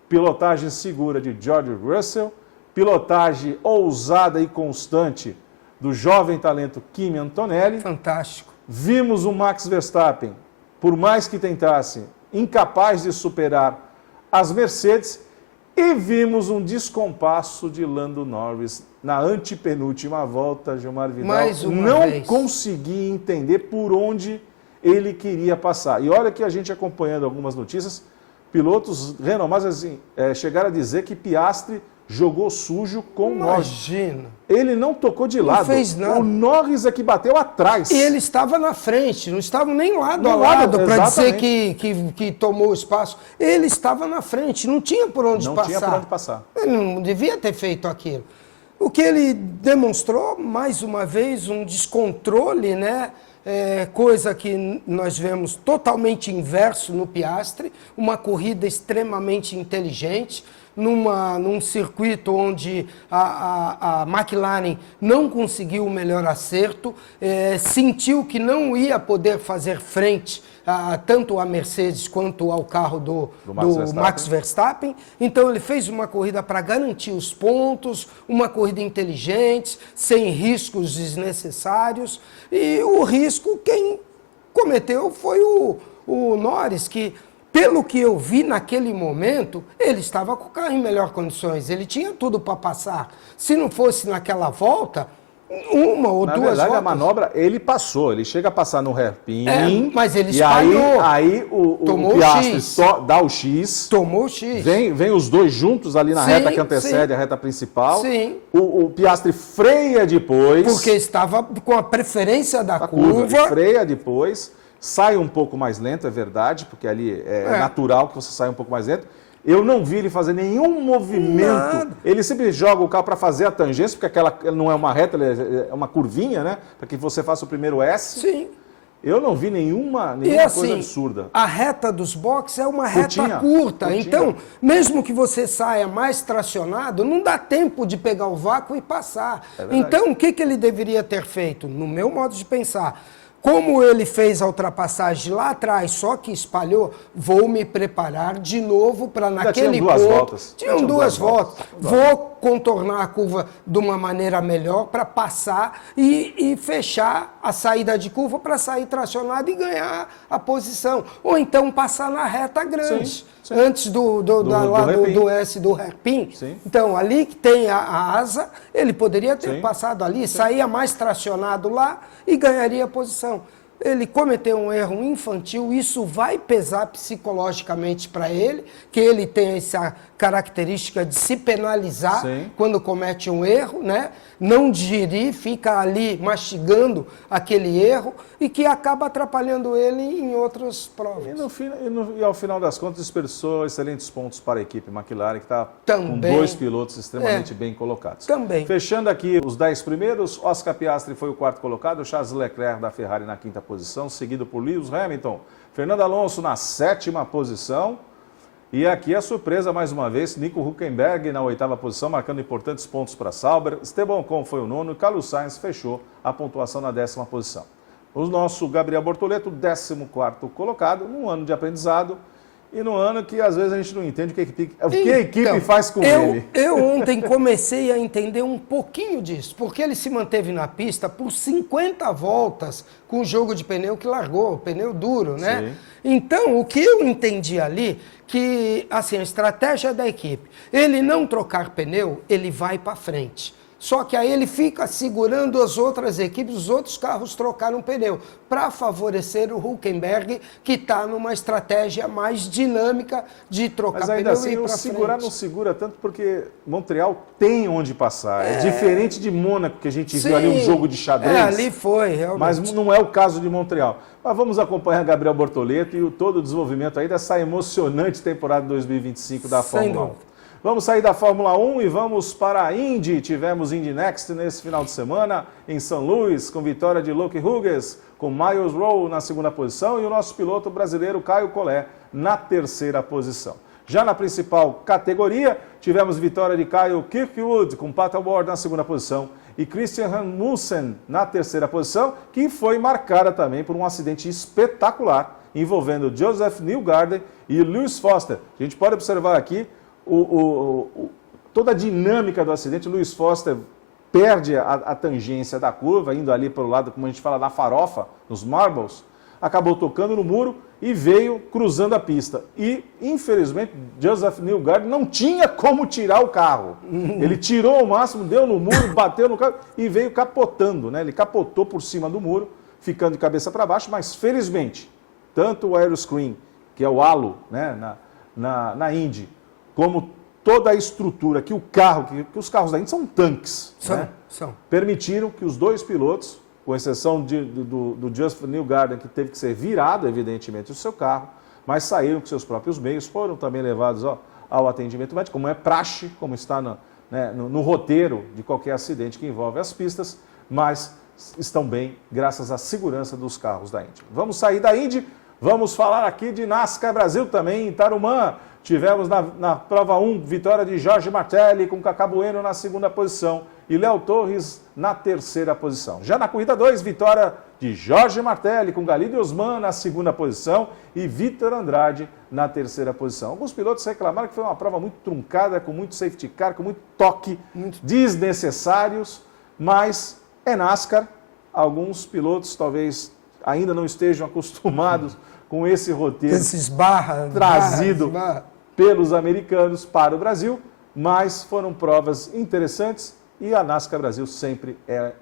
pilotagem segura de George Russell, pilotagem ousada e constante do jovem talento Kimi Antonelli. Fantástico. Vimos o Max Verstappen, por mais que tentasse, incapaz de superar as Mercedes, e vimos um descompasso de Lando Norris na antepenúltima volta. Gilmar Vidal não consegui entender por onde ele queria passar. E olha que a gente acompanhando algumas notícias, pilotos renomados assim, chegaram a dizer que Piastri jogou sujo com o Norris. Imagina. Ele não tocou de lado. Não fez nada. O Norris é que bateu atrás. E ele estava na frente, não estavam nem lado a lado para dizer que tomou espaço. Ele estava na frente, não tinha por onde passar. Não tinha por onde passar. Ele não devia ter feito aquilo. O que ele demonstrou, mais uma vez, um descontrole, né? Coisa que nós vemos totalmente inverso no Piastri, uma corrida extremamente inteligente, num circuito onde a McLaren não conseguiu o melhor acerto, sentiu que não ia poder fazer frente tanto à Mercedes quanto ao carro do Max Verstappen. Então ele fez uma corrida para garantir os pontos, uma corrida inteligente, sem riscos desnecessários. E o risco quem cometeu foi o Norris, que, pelo que eu vi naquele momento, ele estava com o carro em melhores condições, ele tinha tudo para passar. Se não fosse naquela volta, uma ou duas voltas... Na verdade, a manobra, ele passou, ele chega a passar no hairpin, mas ele espalhou. E aí o Piastri só dá o X. Tomou o X. Vem os dois juntos ali na reta que antecede a reta principal. Sim. O Piastri freia depois. Porque estava com a preferência da curva. Freia depois. Sai um pouco mais lento, é verdade, porque ali é natural que você saia um pouco mais lento. Eu não vi ele fazer nenhum movimento. Nada. Ele sempre joga o carro para fazer a tangência, porque aquela não é uma reta, é uma curvinha, né? Para que você faça o primeiro S. Sim. Eu não vi nenhuma coisa absurda. A reta dos boxes é uma reta curta. Então, mesmo que você saia mais tracionado, não dá tempo de pegar o vácuo e passar. Então, o que ele deveria ter feito? No meu modo de pensar, como ele fez a ultrapassagem lá atrás, só que espalhou, vou me preparar de novo para naquele ponto... Tinham duas voltas. Vou contornar a curva de uma maneira melhor para passar e fechar a saída de curva para sair tracionado e ganhar a posição. Ou então passar na reta grande. Sim. Antes do S do hairpin. Então, ali que tem a asa, ele poderia ter passado ali, saía mais tracionado lá e ganharia a posição. Ele cometeu um erro infantil, isso vai pesar psicologicamente para ele, que ele tem característica de se penalizar Sim. quando comete um erro, né? Não digerir, fica ali mastigando aquele erro e que acaba atrapalhando ele em outras provas. E ao final das contas, dispersou excelentes pontos para a equipe McLaren, que está com Também. 2 pilotos extremamente bem colocados. Também. Fechando aqui os 10 primeiros, Oscar Piastri foi o 4º colocado, Charles Leclerc da Ferrari na 5ª posição, seguido por Lewis Hamilton, Fernando Alonso na 7ª posição. E aqui a surpresa, mais uma vez, Nico Hülkenberg na 8ª posição, marcando importantes pontos para Sauber. Esteban Ocon foi o 9º e Carlos Sainz fechou a pontuação na 10ª posição. O nosso Gabriel Bortoleto, 14º colocado, num ano de aprendizado e num ano que às vezes a gente não entende o que a equipe faz com ele. Eu ontem comecei a entender um pouquinho disso, porque ele se manteve na pista por 50 voltas com o jogo de pneu que largou, pneu duro, né? Sim. Então, o que eu entendi ali, que assim, a estratégia da equipe, ele não trocar pneu, ele vai para frente. Só que aí ele fica segurando as outras equipes, os outros carros trocaram pneu, para favorecer o Hülkenberg, que está numa estratégia mais dinâmica de trocar Mas pneu ainda assim, e ir o para segurar frente. não segura tanto porque Montreal tem onde passar. É diferente de Mônaco, que a gente viu ali um jogo de xadrez. Ali foi, realmente. Mas não é o caso de Montreal. Mas vamos acompanhar Gabriel Bortoleto e todo o desenvolvimento aí dessa emocionante temporada 2025 da Sem Fórmula 1. dúvida. Vamos sair da Fórmula 1 e vamos para a Indy. Tivemos Indy Next nesse final de semana em São Luís, com vitória de Loki Hughes, com Miles Rowe na 2ª posição e o nosso piloto brasileiro Caio Collet na 3ª posição. Já na principal categoria, tivemos vitória de Kyle Kirkwood com Pato Ward na 2ª posição e Christian Rasmussen na 3ª posição, que foi marcada também por um acidente espetacular envolvendo Joseph Newgarden e Lewis Foster. A gente pode observar aqui toda a dinâmica do acidente. Lewis Foster perde a tangência da curva, indo ali para o lado, como a gente fala, da farofa, nos marbles, acabou tocando no muro e veio cruzando a pista. E, infelizmente, Joseph Newgarden não tinha como tirar o carro. Ele tirou o máximo, deu no muro, bateu no carro e veio capotando, né? Ele capotou por cima do muro, ficando de cabeça para baixo, mas, felizmente, tanto o aeroscreen, que é o halo, né, na Indy, como toda a estrutura que o carro, que os carros da Indy são tanques, São. permitiram que os 2 pilotos, com exceção do Joseph Newgarden, que teve que ser virado, evidentemente, o seu carro, mas saíram com seus próprios meios, foram também levados ao atendimento médico, como é praxe, como está no roteiro de qualquer acidente que envolve as pistas, mas estão bem graças à segurança dos carros da Indy. Vamos sair da Indy, vamos falar aqui de NASCAR Brasil também, em Tarumã. Tivemos na prova 1, vitória de Jorge Martelli com Cacá Bueno na 2ª posição e Léo Torres na 3ª posição. Já na corrida 2, vitória de Jorge Martelli com Galídio Osman na 2ª posição e Vitor Andrade na 3ª posição. Alguns pilotos reclamaram que foi uma prova muito truncada, com muito safety car, com muito toque desnecessários, mas é NASCAR. Alguns pilotos talvez ainda não estejam acostumados com esse roteiro trazido pelos americanos para o Brasil, mas foram provas interessantes e a NASCAR Brasil sempre é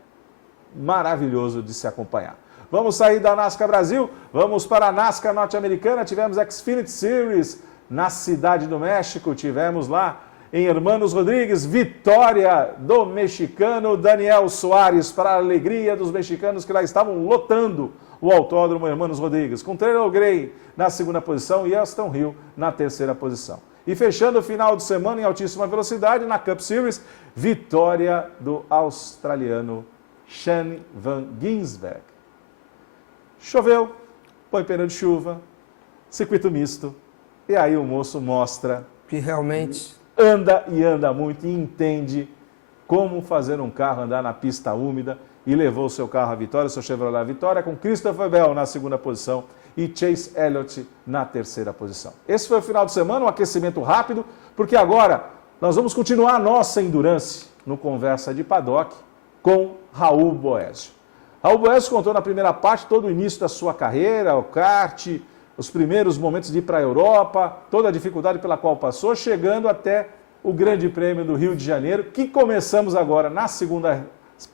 maravilhoso de se acompanhar. Vamos sair da NASCAR Brasil, vamos para a NASCAR norte-americana. Tivemos a Xfinity Series na Cidade do México, tivemos lá em Hermanos Rodrigues, vitória do mexicano Daniel Suárez, para a alegria dos mexicanos que lá estavam lotando o Autódromo Hermanos Rodrigues, com Taylor Gray na 2ª posição e Aston Hill na 3ª posição. E fechando o final de semana em altíssima velocidade, na Cup Series, vitória do australiano Shane Van Gisbergen. Choveu, põe pneu de chuva, circuito misto, e aí o moço mostra Que realmente... anda e anda muito e entende como fazer um carro andar na pista úmida e levou o seu carro à vitória, seu Chevrolet à vitória, com Christopher Bell na 2ª posição e Chase Elliott na 3ª posição. Esse foi o final de semana, um aquecimento rápido, porque agora nós vamos continuar a nossa endurance no Conversa de Paddock com Raul Boesio. Raul Boesio contou na primeira parte todo o início da sua carreira, o kart, os primeiros momentos de ir para a Europa, toda a dificuldade pela qual passou, chegando até o Grande Prêmio do Rio de Janeiro, que começamos agora na segunda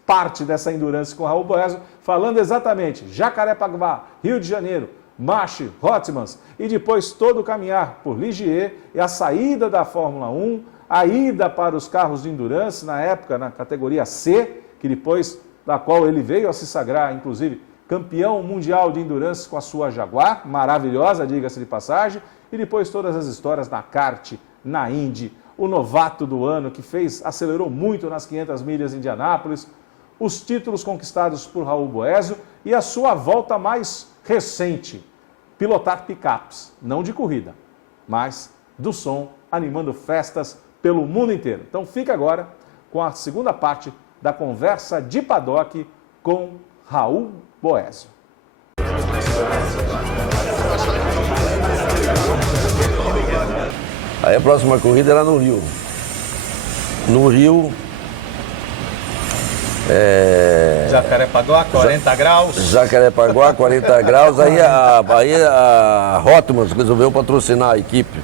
parte dessa endurance com Raul Boesio, falando exatamente Jacarepaguá, Rio de Janeiro, Marche, Hotmans e depois todo o caminhar por Ligier e a saída da Fórmula 1, a ida para os carros de endurance, na época na categoria C, que depois da qual ele veio a se sagrar, inclusive, campeão mundial de endurance com a sua Jaguar, maravilhosa, diga-se de passagem, e depois todas as histórias na kart, na Indy, o novato do ano que acelerou muito nas 500 milhas em Indianápolis, os títulos conquistados por Raul Boesio e a sua volta mais recente, pilotar picapes, não de corrida, mas do som, animando festas pelo mundo inteiro. Então fica agora com a segunda parte da conversa de paddock com Raul Boesio. Aí a próxima corrida era no Rio. No Rio... Jacarepaguá, 40 graus. Jacarepaguá, 40 graus. Aí a Hotmans resolveu patrocinar a equipe.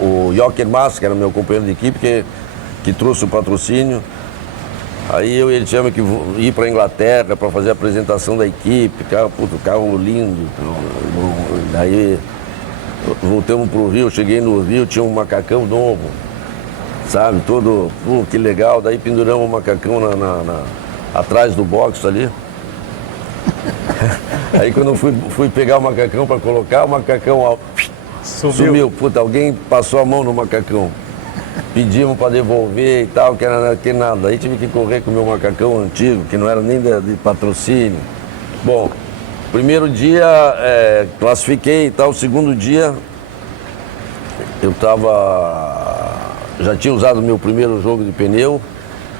O Jochen Mass, que era meu companheiro de equipe, que trouxe o patrocínio. Aí ele tinha que ir para a Inglaterra para fazer a apresentação da equipe. Carro lindo. Daí voltamos para o Rio, cheguei no Rio, tinha um macacão novo. Sabe, todo, que legal, daí penduramos o macacão atrás do box ali. Aí quando eu fui pegar o macacão para colocar, o macacão sumiu. Puta, alguém passou a mão no macacão. Pedimos para devolver e tal, que nada. Aí tive que correr com o meu macacão antigo, que não era nem de patrocínio. Bom, primeiro dia classifiquei e tal, segundo dia eu já tinha usado o meu primeiro jogo de pneu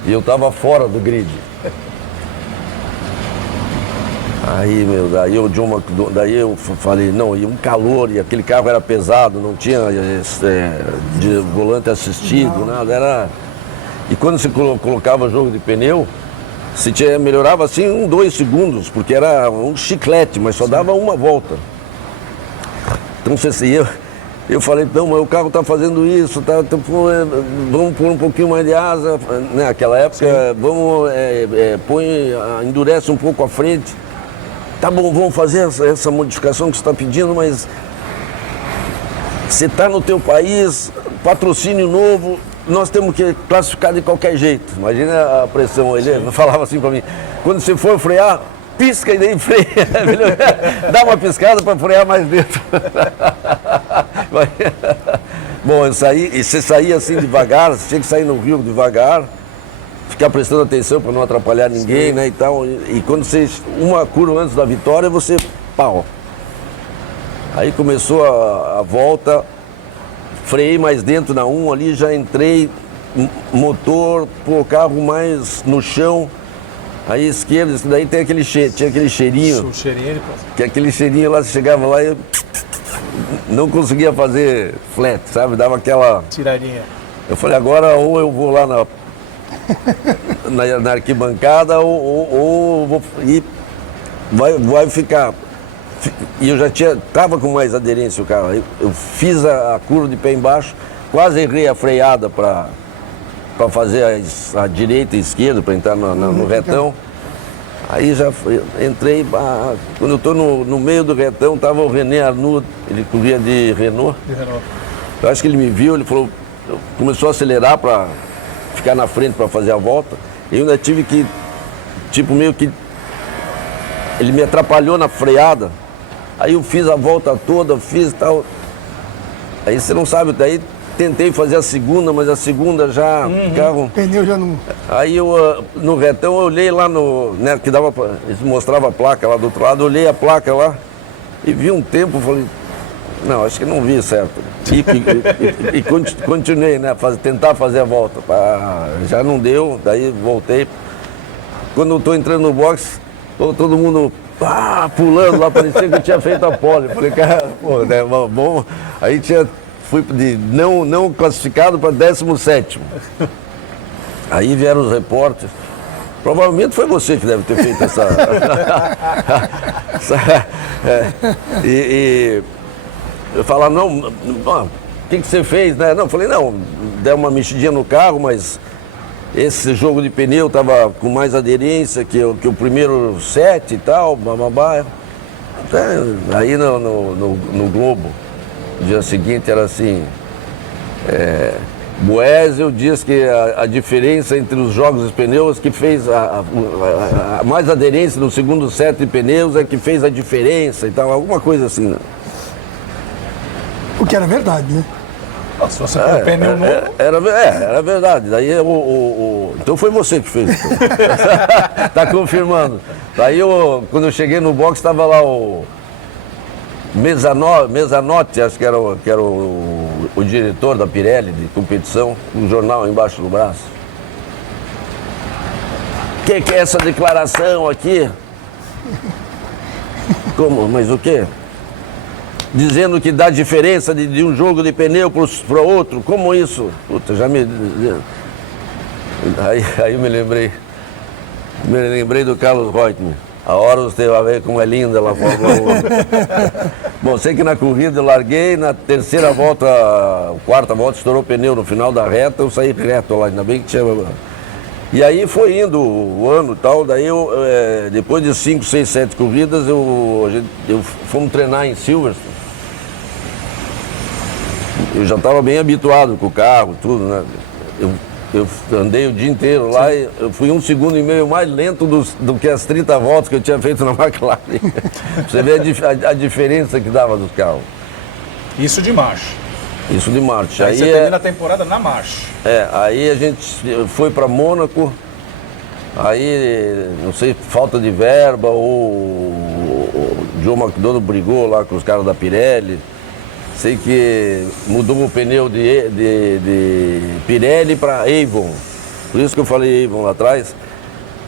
e eu estava fora do grid. Daí eu falei, não, e um calor, e aquele carro era pesado, não tinha de volante assistido, nada, era... E quando você colocava jogo de pneu, melhorava assim 2 segundos, porque era um chiclete, mas só dava uma volta. Então eu falei, não, mas o carro está fazendo isso, vamos pôr um pouquinho mais de asa, né? Naquela época, endurece um pouco a frente. Tá bom, vamos fazer essa modificação que você está pedindo, mas você está no teu país, patrocínio novo, nós temos que classificar de qualquer jeito. Imagina a pressão, ele falava assim para mim, quando você for frear, pisca e daí freia, dá uma piscada para frear mais dentro. Bom, você saía assim devagar, você tinha que sair no Rio devagar, ficar prestando atenção para não atrapalhar ninguém, né, e tal. E quando uma curva antes da vitória, você, pau. Aí começou a volta, freiei mais dentro na 1 ali, já entrei, motor, o carro mais no chão. Aí esquerda, daí tem tinha aquele cheirinho. Que aquele cheirinho lá, você chegava lá e eu não conseguia fazer flat, sabe? Dava aquela... Tiradinha. Eu falei, agora ou eu vou lá na arquibancada ou vou... E vai ficar... E eu já tava com mais aderência o carro. Eu fiz a curva de pé embaixo, quase errei a freada para fazer a direita e a esquerda, para entrar no retão. Aí já entrei, quando eu estou no meio do retão, estava o René Arnoux, ele corria de Renault. Eu acho que ele me viu, ele falou, começou a acelerar para ficar na frente para fazer a volta. Eu ainda tive que, meio que, ele me atrapalhou na freada. Aí eu fiz a volta toda, fiz tal. Aí você não sabe, daí tentei fazer a segunda, mas a segunda já, carro... O pneu já não... Aí eu, no retão, eu olhei lá né, que dava pra... Eles mostravam a placa lá do outro lado, eu olhei a placa lá e vi um tempo, falei, não, acho que não vi certo. E continuei, né, tentar fazer a volta. Já não deu, daí voltei. Quando eu tô entrando no box, todo mundo pulando lá, parecia que eu tinha feito a pole. Falei, cara, pô, né, bom, aí fui de não classificado para 17º. Aí vieram os repórteres. Provavelmente foi você que deve ter feito essa... E eu falava, não, o que você fez, né? Não, eu falei, não, deu uma mexidinha no carro, mas esse jogo de pneu estava com mais aderência que o primeiro set e tal, bababá. Aí no Globo, no dia seguinte era assim, Boésio diz que a diferença entre os jogos dos pneus que fez a mais aderência no segundo set de pneus é que fez a diferença e tal, alguma coisa assim, né? O que era verdade, né? Se você for pneu novo... Era verdade. Daí então foi você que fez. Tá confirmando. Daí quando eu cheguei no box, estava lá o Mesanotti, acho que era o diretor da Pirelli de competição, um jornal embaixo do braço. O que é essa declaração aqui? Como? Mas o quê? Dizendo que dá diferença de um jogo de pneu para outro, como isso? Puta, já me... Aí eu me lembrei do Carlos Reutemann. A hora você vai ver como é linda lá Fórmula 1. Bom, sei que na corrida eu larguei, na terceira volta, quarta volta, estourou o pneu no final da reta, eu saí reto lá, ainda bem que tinha... E aí foi indo o ano e tal, daí depois de 5, 6, 7 corridas, fomos treinar em Silverstone. Eu já estava bem habituado com o carro, tudo, né? Eu andei o dia inteiro lá e eu fui 1,5 segundos mais lento do que as 30 voltas que eu tinha feito na McLaren. Você vê a diferença que dava dos carros. Isso de marcha. Isso de marcha. Aí você termina a temporada na marcha. Aí a gente foi para Mônaco, aí, não sei, falta de verba, o Joe McDonald brigou lá com os caras da Pirelli. Sei que mudou o pneu de Pirelli para Avon. Por isso que eu falei Avon lá atrás,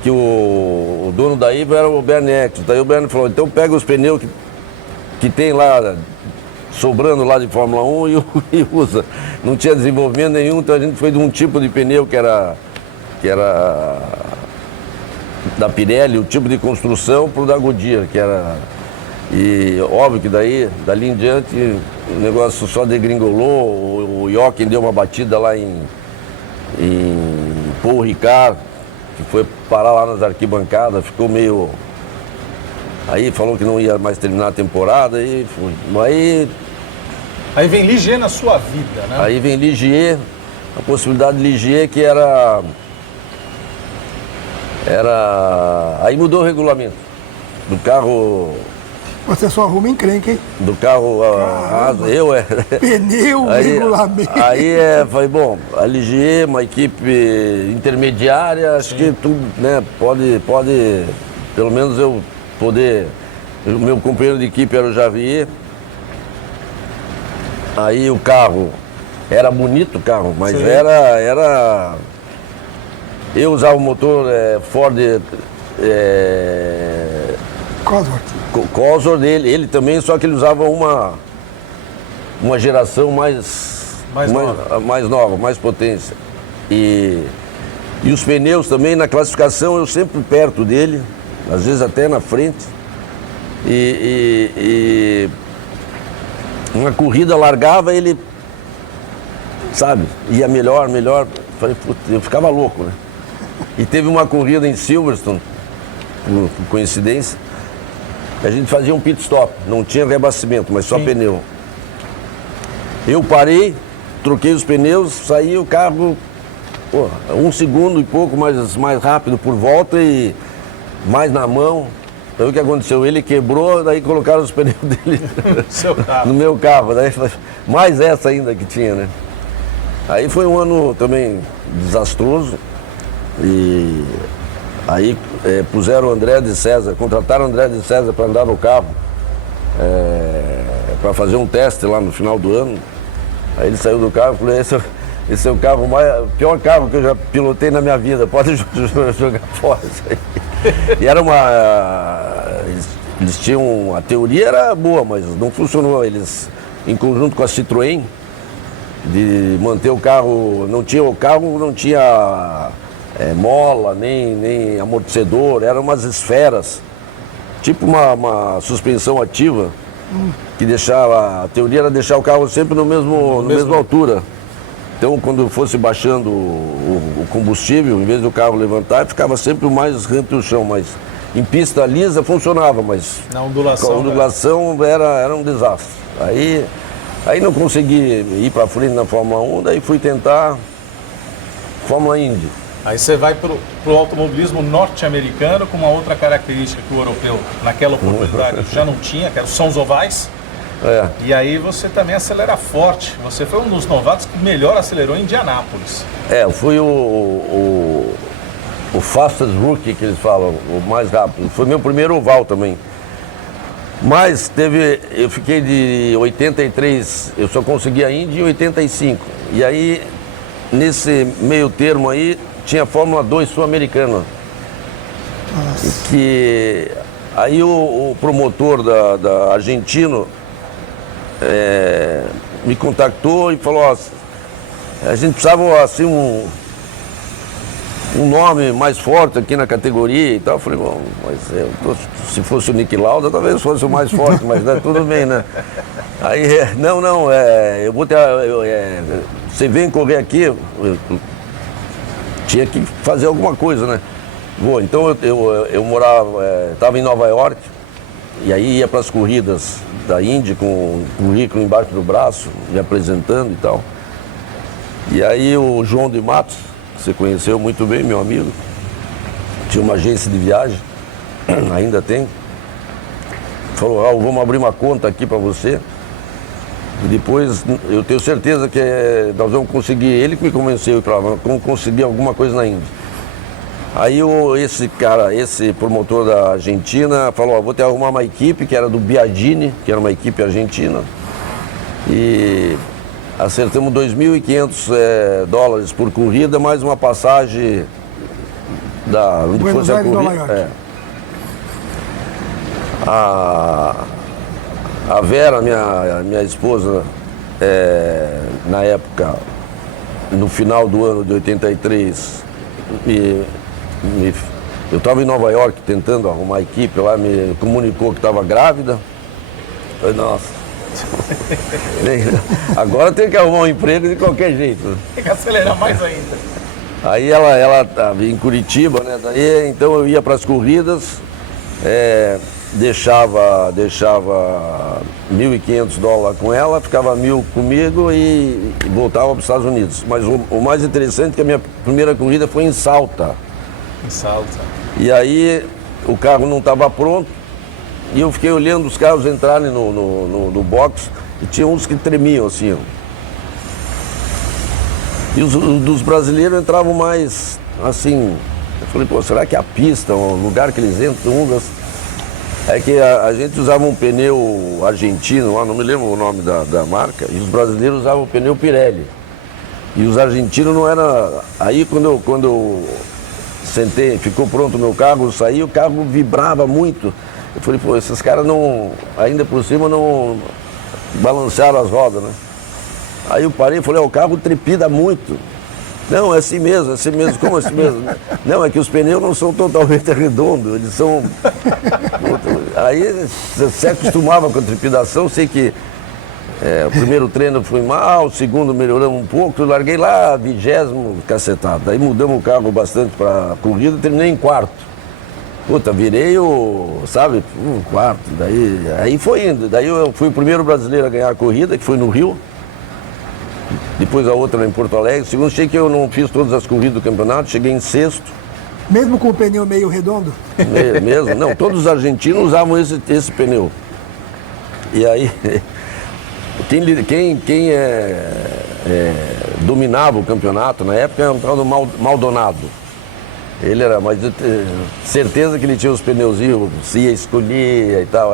que o dono da Avon era o Bernie Eccleston. Daí o Bernie falou, então pega os pneus que tem lá, sobrando lá de Fórmula 1 e usa. Não tinha desenvolvimento nenhum, então a gente foi de um tipo de pneu que era da Pirelli, o tipo de construção, para o da Goodyear, que era... E óbvio que dali em diante, o negócio só degringolou, o Jochen deu uma batida lá em Paul Ricard, que foi parar lá nas arquibancadas, ficou meio... Aí falou que não ia mais terminar a temporada, aí vem Ligier na sua vida, né? Aí vem Ligier, a possibilidade de Ligier que era... Aí mudou o regulamento do carro... Você só arruma encrenca, hein? Do carro, Pneu, regulamento. Aí falei, bom, a Ligier, uma equipe intermediária, acho que tudo, né, pode, pelo menos eu poder, o meu companheiro de equipe era o Javier. Aí o carro, era bonito o carro, mas era... Eu usava o motor Ford... Cosworth, ele também, só que ele usava uma geração mais nova, mais potência. E os pneus também, na classificação, eu sempre perto dele, às vezes até na frente. E uma corrida largava, ele, sabe, ia melhor. Falei, eu ficava louco, né? E teve uma corrida em Silverstone, por coincidência, a gente fazia um pit stop, não tinha reabastecimento, mas só pneu. Eu parei, troquei os pneus, saí o carro, 1 segundo e pouco mais rápido por volta e mais na mão. Então o que aconteceu? Ele quebrou, daí colocaram os pneus dele no meu carro. Daí mais essa ainda que tinha, né? Aí foi um ano também desastroso. E aí puseram o André de César, contrataram o André de César para andar no carro, para fazer um teste lá no final do ano. Aí ele saiu do carro e falou, esse é o carro pior carro que eu já pilotei na minha vida, pode jogar fora isso aí. E era eles tinham, a teoria era boa, mas não funcionou. Eles, em conjunto com a Citroën, de manter o carro, não tinha mola, nem amortecedor, eram umas esferas, tipo uma suspensão ativa, que deixava, a teoria era deixar o carro sempre na mesma altura. Então, quando fosse baixando o combustível, em vez do carro levantar, ficava sempre o mais rente do chão, mas Em pista lisa funcionava, mas Na ondulação, com a ondulação era um desastre. Aí não consegui ir para frente na Fórmula 1, daí fui tentar Fórmula Indy. Aí você vai para o automobilismo norte-americano com uma outra característica que o europeu, naquela oportunidade, já não tinha, que são os ovais. E aí você também acelera forte. Você foi um dos novatos que melhor acelerou em Indianápolis. Eu fui o fastest rookie, que eles falam, o mais rápido. Foi meu primeiro oval também. Mas eu fiquei de 83, eu só consegui a Indy em 85. E aí, nesse meio termo aí, tinha a Fórmula 2 sul-americana. Que aí o promotor da argentino me contactou e falou, ó, a gente precisava assim um nome mais forte aqui na categoria e tal. Eu falei, bom, mas se fosse o Niki Lauda, talvez fosse o mais forte, mas tudo bem, né? Aí, eu vou ter, você vem correr aqui, eu tinha que fazer alguma coisa, né? Então eu morava, estava em Nova York, e aí ia para as corridas da Indy com o currículo embaixo do braço, me apresentando e tal. E aí o João de Matos, que você conheceu muito bem, meu amigo, tinha uma agência de viagem, ainda tem, falou, vamos abrir uma conta aqui para você, e depois eu tenho certeza que nós vamos conseguir, ele que me convenceu, vamos conseguir alguma coisa na Indy. Aí esse promotor da Argentina falou, vou ter que arrumar uma equipe que era do Biagini, que era uma equipe argentina, e acertamos $2.500 por corrida, mais uma passagem onde Buenos fosse a Aires, corrida. Nova York. A Vera, minha esposa, na época, no final do ano de 83, eu estava em Nova York tentando arrumar a equipe lá, me comunicou que estava grávida. Falei, nossa, agora tem que arrumar um emprego de qualquer jeito. Tem que acelerar mais ainda. Aí ela estava em Curitiba, né? Daí, então eu ia para as corridas, deixava $1.500 com ela, ficava 1.000 comigo e voltava para os Estados Unidos. Mas o mais interessante é que a minha primeira corrida foi em Salta. Em Salta. E aí o carro não estava pronto e eu fiquei olhando os carros entrarem no box e tinha uns que tremiam assim. E os dos brasileiros entravam mais assim. Eu falei, pô, será que a pista, o lugar que eles entram, é que a gente usava um pneu argentino, lá, não me lembro o nome da marca, e os brasileiros usavam o pneu Pirelli. E os argentinos não eram... Aí quando eu sentei, ficou pronto o meu carro, eu saí, o carro vibrava muito. Eu falei, pô, esses caras não, ainda por cima não balancearam as rodas, né? Aí eu parei e falei, o carro trepida muito. Não, é assim mesmo, como assim mesmo? Não, é que os pneus não são totalmente redondos, eles são... Aí você acostumava com a trepidação, sei que o primeiro treino foi mal, o segundo melhoramos um pouco, eu larguei lá 20º cacetado. Daí mudamos o carro bastante para a corrida, terminei em quarto. Puta, virei quarto, aí foi indo. Daí eu fui o primeiro brasileiro a ganhar a corrida, que foi no Rio. Depois a outra em Porto Alegre. Segundo, achei que eu não fiz todas as corridas do campeonato, cheguei em sexto. Mesmo com o pneu meio redondo? Mesmo, não, todos os argentinos usavam esse pneu. E aí, quem dominava o campeonato na época era um tal do Maldonado. Ele era, mas eu tenho certeza que ele tinha os pneuzinhos, se ia escolher e tal,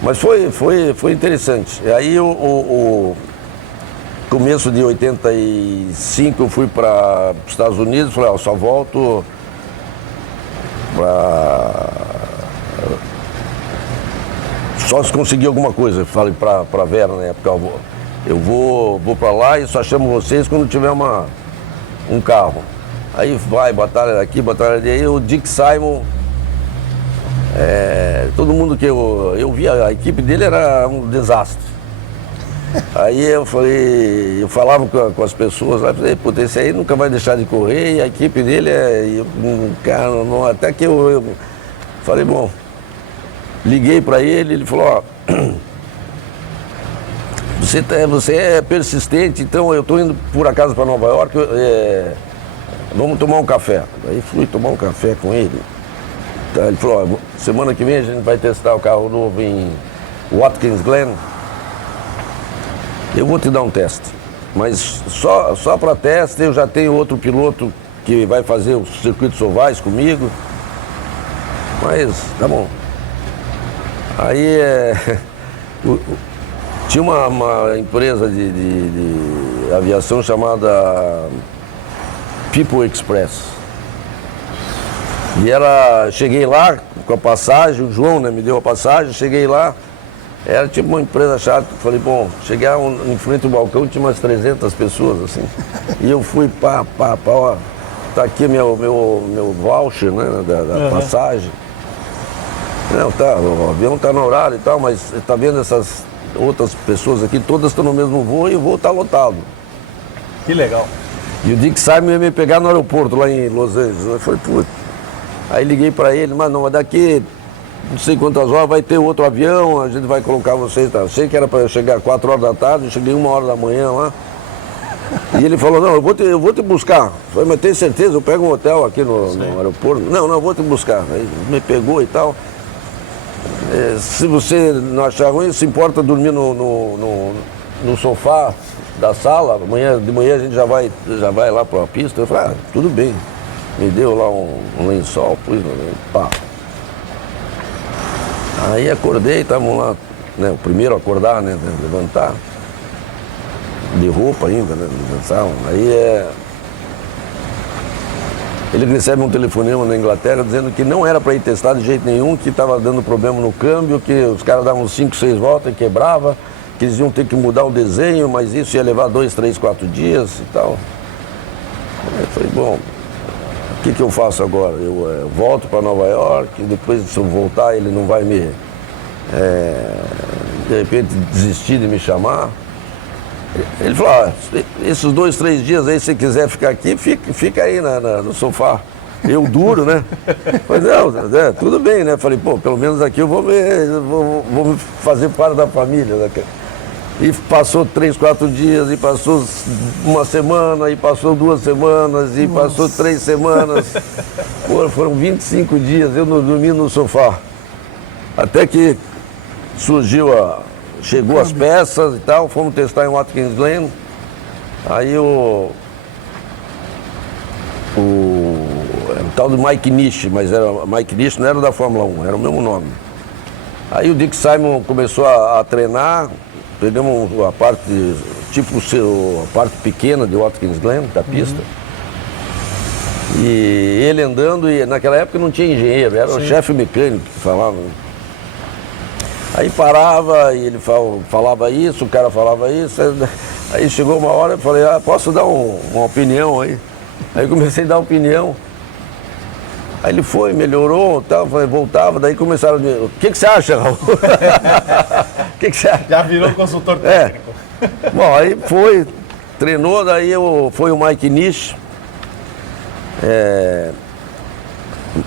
mas foi interessante. E aí começo de 85 eu fui para os Estados Unidos, falei, só volto só se conseguir alguma coisa. Falei para a Vera na época, eu vou para lá e só chamo vocês quando tiver um carro. Aí vai, batalha daqui, batalha ali. Aí o Dick Simon, todo mundo que eu via, a equipe dele era um desastre. Aí eu falava com as pessoas lá, falei, puta, esse aí nunca vai deixar de correr, e a equipe dele é um cara, até que eu falei, bom, liguei para ele, ele falou, ó, você é persistente, então eu estou indo por acaso para Nova York, vamos tomar um café. Aí fui tomar um café com ele. Então, ele falou, ó, semana que vem a gente vai testar o carro novo em Watkins Glen. Eu vou te dar um teste, mas só para teste eu já tenho outro piloto que vai fazer os circuitos ovais comigo, mas tá bom. Aí tinha uma empresa de aviação chamada People Express. E cheguei lá com a passagem, o João, né, me deu a passagem, cheguei lá. Era tipo uma empresa chata, falei, bom, cheguei em frente ao balcão, tinha umas 300 pessoas, assim. E eu fui, ó, tá aqui meu voucher, né, da passagem. Não, tá, o avião tá no horário e tal, mas tá vendo essas outras pessoas aqui, todas estão no mesmo voo e o voo tá lotado. Que legal. E o Dick Simon ia me pegar no aeroporto, lá em Los Angeles. Eu falei, putz. Aí liguei para ele, mas não, daqui não sei quantas horas vai ter outro avião, a gente vai colocar vocês. Tá? Achei que era para eu chegar 4 horas da tarde, eu cheguei 1 hora da manhã lá. E ele falou, não, eu vou te buscar. Eu falei, mas tem certeza, eu pego um hotel aqui no aeroporto? Não, eu vou te buscar. Aí me pegou e tal. Se você não achar ruim, se importa dormir no sofá da sala, de manhã a gente já vai lá para a pista. Eu falei, tudo bem. Me deu lá um lençol, pus, pá. Aí acordei, estavam lá, né, o primeiro a acordar, né, levantar, de roupa ainda, né, dançavam. Aí ele recebe um telefonema na Inglaterra dizendo que não era para ir testar de jeito nenhum, que estava dando problema no câmbio, que os caras davam 5, 6 voltas e quebrava, que eles iam ter que mudar o desenho, mas isso ia levar 2, 3, 4 dias e tal. Aí eu falei, bom, o que eu faço agora? Eu volto para Nova York, depois se eu voltar ele não vai me, de repente, desistir de me chamar. Ele falou, esses 2, 3 dias aí, se você quiser ficar aqui, fica aí no sofá. Eu duro, né? Mas não, tudo bem, né? Falei, pô, pelo menos aqui eu vou fazer parte da família. Né? E passou 3, 4 dias, e passou 1 semana, e passou 2 semanas, e passou 3 semanas. Pô, foram 25 dias, eu não dormi no sofá. Até que chegou as peças e tal, fomos testar em Watkins Glen. Aí o tal do Mike Nish, mas Mike Nish não era da Fórmula 1, era o mesmo nome. Aí o Dick Simon começou a treinar, pegamos a parte, a parte pequena de Watkins Glen, da pista. E ele andando, e naquela época não tinha engenheiro, era o chefe mecânico que falava. Aí parava e ele falava isso, o cara falava isso. Aí chegou uma hora, eu falei, posso dar uma opinião aí? Aí comecei a dar opinião. Aí ele foi, melhorou, tal, voltava, daí começaram a dizer, o que você acha, Raul? O que você acha? Já virou consultor técnico. Bom, aí foi, treinou, daí foi o Mike Nish.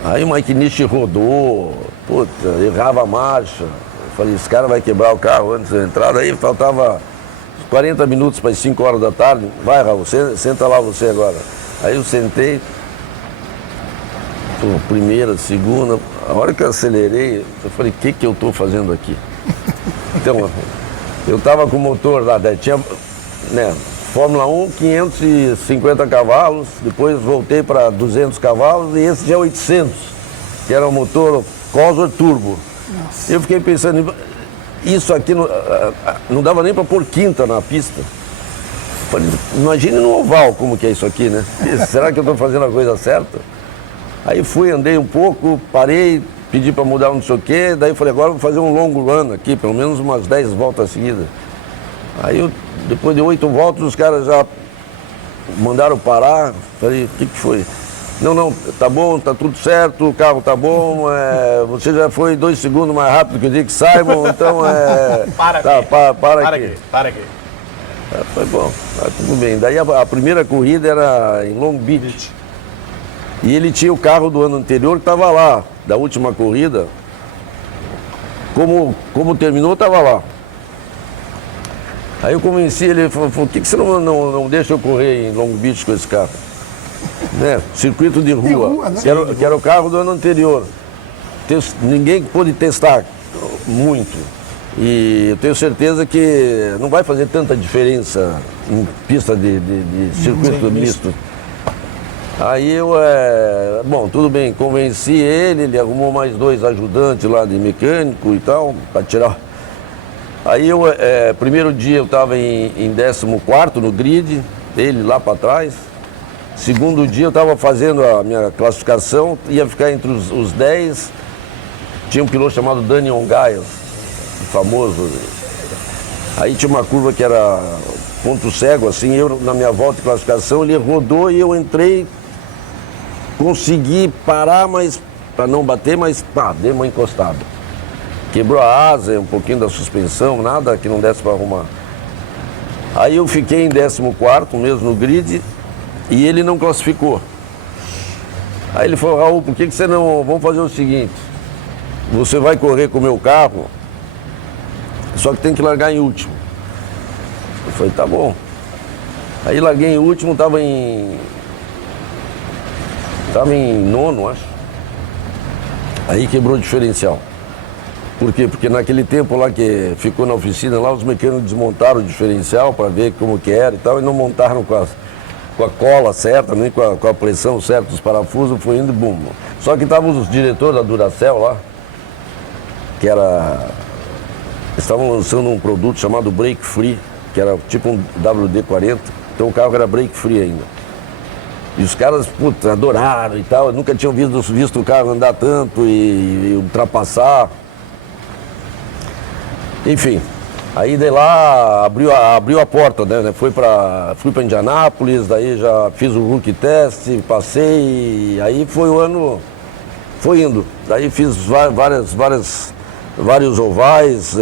Aí o Mike Nish rodou, puta, errava a marcha. Eu falei, esse cara vai quebrar o carro antes da entrada. Aí faltava 40 minutos para as 5 horas da tarde. Vai, Raul, senta lá você agora. Aí eu sentei, primeira, segunda, a hora que eu acelerei, eu falei, o que eu estou fazendo aqui? Então, eu estava com o motor lá, tinha, né, Fórmula 1, 550 cavalos, depois voltei para 200 cavalos e esse já é 800, que era o motor Cosworth Turbo. Nossa. Eu fiquei pensando, isso aqui não dava nem para pôr quinta na pista. Falei, imagine no oval como que é isso aqui, né? Será que eu estou fazendo a coisa certa? Aí fui, andei um pouco, parei, pedi para mudar não sei o quê, daí falei, agora vou fazer um longo run aqui, pelo menos umas 10 voltas seguidas. Aí depois de 8 voltas, os caras já mandaram parar, falei, o que foi? Não, tá bom, tá tudo certo, o carro tá bom, você já foi 2 segundos mais rápido que o Dick Simon, então Para aqui. Tá, para aqui. Foi bom, tá tudo bem. Daí a primeira corrida era em Long Beach. E ele tinha o carro do ano anterior que estava lá, da última corrida. Como terminou, estava lá. Aí eu convenci ele, falou, por que você não deixa eu correr em Long Beach com esse carro? Né? Circuito de rua, né? que era o carro do ano anterior. Ninguém pôde testar muito. E eu tenho certeza que não vai fazer tanta diferença em pista de circuito misto. Aí eu, bom, tudo bem, convenci ele arrumou mais 2 ajudantes lá de mecânico e tal, para tirar. Aí eu, primeiro dia eu estava em 14º no grid, ele lá para trás. Segundo dia eu estava fazendo a minha classificação, ia ficar entre os 10. Tinha um piloto chamado Daniel Gaius, famoso. Aí tinha uma curva que era ponto cego, assim, eu na minha volta de classificação, ele rodou e eu entrei. Consegui parar, mas para não bater, mas dei uma encostada. Quebrou a asa, um pouquinho da suspensão, nada que não desse para arrumar. Aí eu fiquei em 14º mesmo no grid e ele não classificou. Aí ele falou, Raul, por que você não... Vamos fazer o seguinte, você vai correr com o meu carro, só que tem que largar em último. Eu falei, tá bom. Aí larguei em último, estava em 9º, acho. Aí quebrou o diferencial. Por quê? Porque naquele tempo lá que ficou na oficina, lá os mecânicos desmontaram o diferencial para ver como que era e tal, e não montaram com a cola certa, nem com a pressão certa dos parafusos, foi indo bum. Só que estavam os diretores da Duracell lá, que estavam lançando um produto chamado Brake Free, que era tipo um WD-40, então o carro era brake free ainda. E os caras, adoraram e tal, nunca tinham visto o carro andar tanto e ultrapassar. Enfim, aí de lá abriu a porta, né? Fui para Indianápolis, daí já fiz o rookie test, passei, aí foi o ano, foi indo. Daí fiz vários ovais,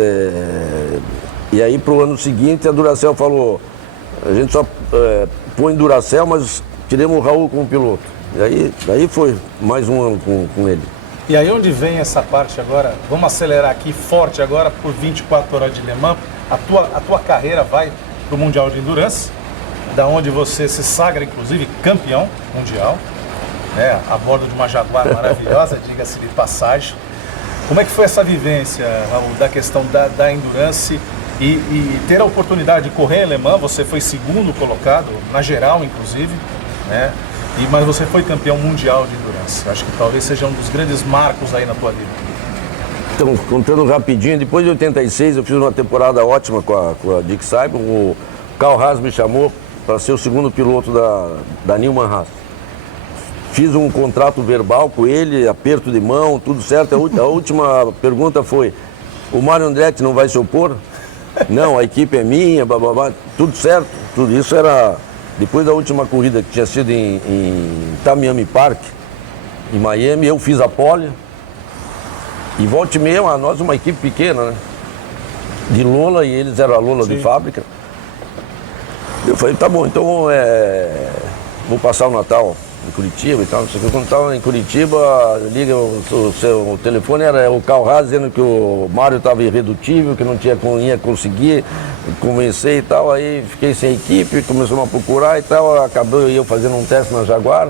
e aí pro ano seguinte a Duracell falou, a gente só põe Duracell, mas tiremos o Raul como piloto. E aí foi mais um ano com ele. E aí onde vem essa parte agora? Vamos acelerar aqui forte agora por 24 horas de Le Mans. A tua carreira vai para o Mundial de Endurance, da onde você se sagra, inclusive, campeão mundial, né? A bordo de uma Jaguar maravilhosa, diga-se de passagem. Como é que foi essa vivência, Raul, da questão da Endurance e ter a oportunidade de correr em Le Mans? Você foi 2º colocado, na geral, inclusive, né? Mas você foi campeão mundial de Endurance. Acho que talvez seja um dos grandes marcos aí na tua vida. Então, contando rapidinho, depois de 86 eu fiz uma temporada ótima com a Dick Simon. O Carl Haas me chamou para ser o 2º piloto da Newman Haas. Fiz um contrato verbal com ele, aperto de mão, tudo certo. A última pergunta foi, o Mário Andretti não vai se opor? Não, a equipe é minha, blá, tudo certo. Tudo isso era... Depois da última corrida que tinha sido em Tamiami Park, em Miami, eu fiz a pole. E volta e meia, nós uma equipe pequena, né? De Lola, e eles eram a Lola de fábrica. Eu falei, tá bom, então vou passar o Natal em Curitiba e tal. Quando estava em Curitiba, liga o telefone, era o Carl Haas dizendo que o Mário estava irredutível, que não ia conseguir. Convencei e tal, aí fiquei sem equipe, começamos a procurar e tal, acabou eu fazendo um teste na Jaguar,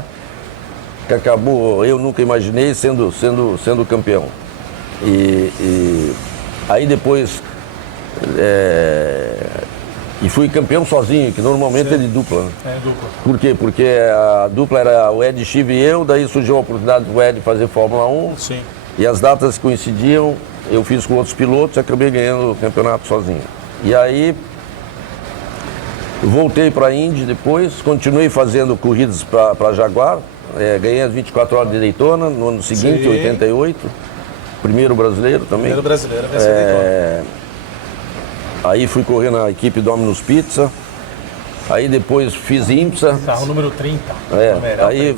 que acabou, eu nunca imaginei sendo campeão. E aí depois, e fui campeão sozinho, que normalmente é de dupla, né? É dupla. Por quê? Porque a dupla era o Ed Chive e eu, daí surgiu a oportunidade do Ed fazer Fórmula 1. Sim. E as datas coincidiam, eu fiz com outros pilotos e acabei ganhando o campeonato sozinho. E aí, voltei para a Indy depois, continuei fazendo corridas para Jaguar, ganhei as 24 horas de Daytona no ano seguinte, 88, primeiro brasileiro também. Primeiro brasileiro, vai ser Daytona. Aí fui correr na equipe Domino's Pizza, Aí depois fiz IMSA. Carro número 30. Aí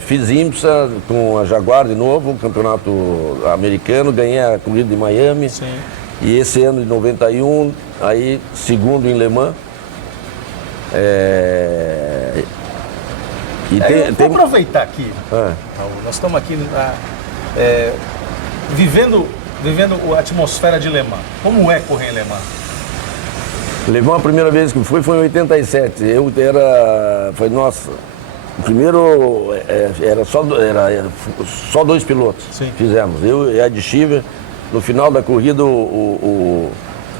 fiz IMSA com a Jaguar de novo, campeonato americano, ganhei a corrida de Miami. Sim. E esse ano de 91, aí segundo em Le Mans. Vou aproveitar aqui. Nós estamos aqui vivendo a atmosfera de Le Mans. Como é correr em Le Mans? Le Mans, a primeira vez que fui foi em 87. O primeiro era só 2 pilotos. Sim. Fizemos, eu e Ed Shiver. No final da corrida, o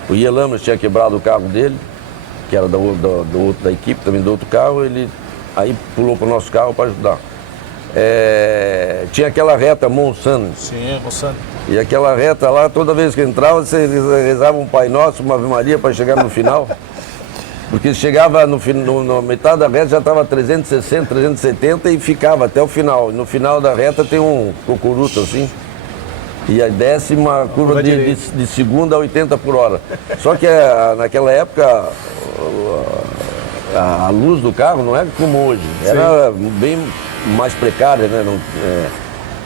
Ian Lammers tinha quebrado o carro dele, que era da equipe, também do outro carro. Ele aí pulou para o nosso carro para ajudar. Tinha aquela reta Monsanto. Sim, Monsanto. E aquela reta lá, toda vez que entrava, você rezava um Pai Nosso, uma Ave Maria para chegar no final. Porque chegava na metade da reta, já estava 360, 370 e ficava até o final. No final da reta tem um cocuruto assim. E a décima curva de segunda a 80 por hora. Só que naquela época a luz do carro não era como hoje. Era bem mais precária, né?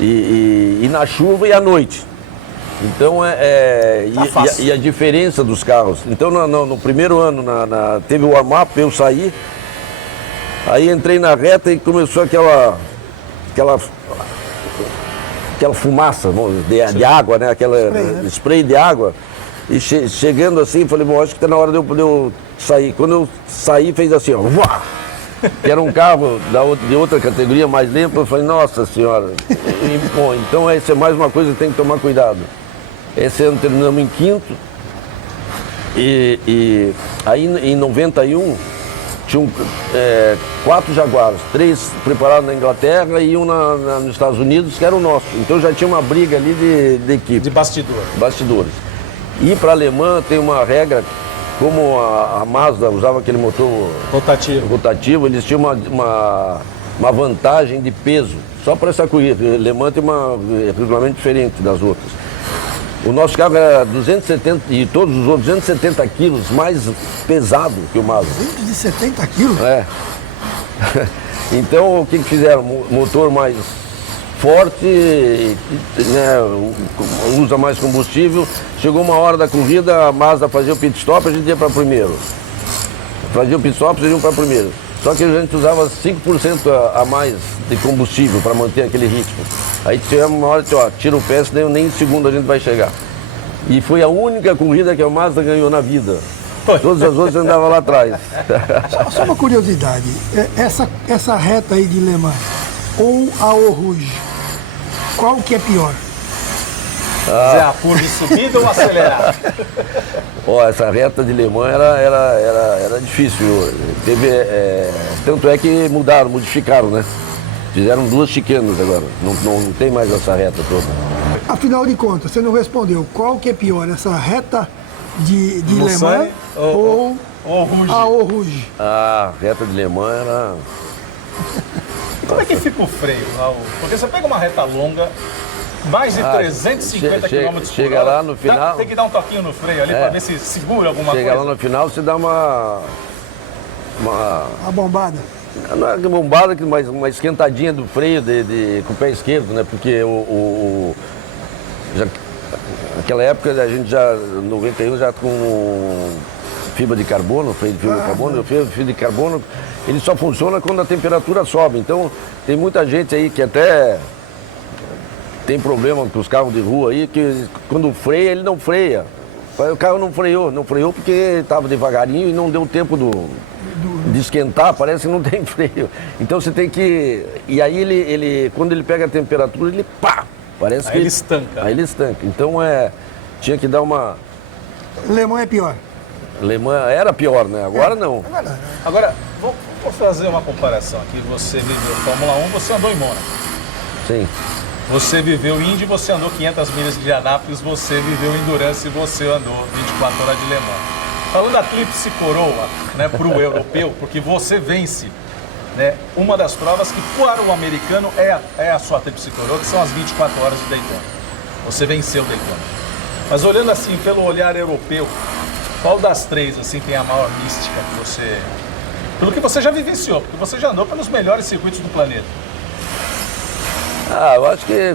E na chuva e à noite. Então e a diferença dos carros. Então no primeiro ano teve o warm-up, eu saí, aí entrei na reta e começou aquela fumaça de água, né? Aquela spray de água. E chegando assim, falei, bom, acho que está na hora de eu sair. Quando eu saí, fez assim, ó, uá! Que era um carro de outra categoria mais limpa. Eu falei, nossa senhora. Bom, então essa é mais uma coisa que tem que tomar cuidado. Esse ano terminamos em quinto. E aí em 91 tinham 4 Jaguares, 3 preparados na Inglaterra e um nos Estados Unidos, que era o nosso. Então já tinha uma briga ali de equipe. De bastidores. E para alemã tem uma regra, como a Mazda usava aquele motor rotativo, eles tinham uma vantagem de peso, só para essa corrida. O Le Mans tem um regulamento diferente das outras. O nosso carro era 270 e todos os outros 270 quilos mais pesado que o Mazda. 270 quilos? Então o que fizeram? Motor mais forte, né, usa mais combustível. Chegou uma hora da corrida, a Mazda fazia o pit stop, a gente ia para primeiro. Fazia o pit stop, eles iam para primeiro. Só que a gente usava 5% a mais de combustível para manter aquele ritmo. Aí tivemos uma hora que, tira o pé, senão nem em segundo a gente vai chegar. E foi a única corrida que a Mazda ganhou na vida. Todas as outras andavam lá atrás. Só uma curiosidade, essa reta aí de Le Mans ou a Eau Rouge, qual que é pior? A curva de subida ou acelerar? Essa reta de Le Mans era difícil. Tanto é que modificaram, né? Fizeram 2 chicanas agora, não tem mais essa reta toda. Afinal de contas, você não respondeu. Qual que é pior, essa reta de Le Mans ou a Eau Rouge? A reta de Le Mans era... Como é que fica o freio, Raul? Porque você pega uma reta longa, mais de 350 km por hora. Chega lá no final... Tem que dar um toquinho no freio ali para ver se segura alguma coisa. Chega lá no final, você dá uma bombada. Não é bombada, mas uma esquentadinha do freio com o pé esquerdo, né? Porque naquela época a gente já, em 91, já com fibra de carbono, freio de fibra de carbono, o freio de fibra de carbono, ele só funciona quando a temperatura sobe. Então tem muita gente aí que até tem problema com os carros de rua aí, que quando freia, ele não freia. O carro não freou porque estava devagarinho e não deu tempo de esquentar, parece que não tem freio. Então você tem que... E aí ele quando ele pega a temperatura, ele pá! Parece que ele estanca. Aí ele estanca. Então tinha que dar uma... Le Mans é pior. Le Mans era pior, né? Agora não. Agora, vou fazer uma comparação aqui. Você viveu Fórmula 1, você andou em Mônaco. Sim. Você viveu Indy, você andou 500 milhas de Indianápolis, você viveu Endurance e você andou 24 horas de Le Mans. Falando da Tríplice Coroa, né, para o europeu, porque você vence, né, uma das provas que para o americano é a sua Tríplice Coroa, que são as 24 horas de Daytona. Você venceu Daytona. Mas olhando assim, pelo olhar europeu, Qual das três, assim, tem a maior mística que você... Pelo que você já vivenciou, porque você já andou pelos melhores circuitos do planeta. Ah, eu acho que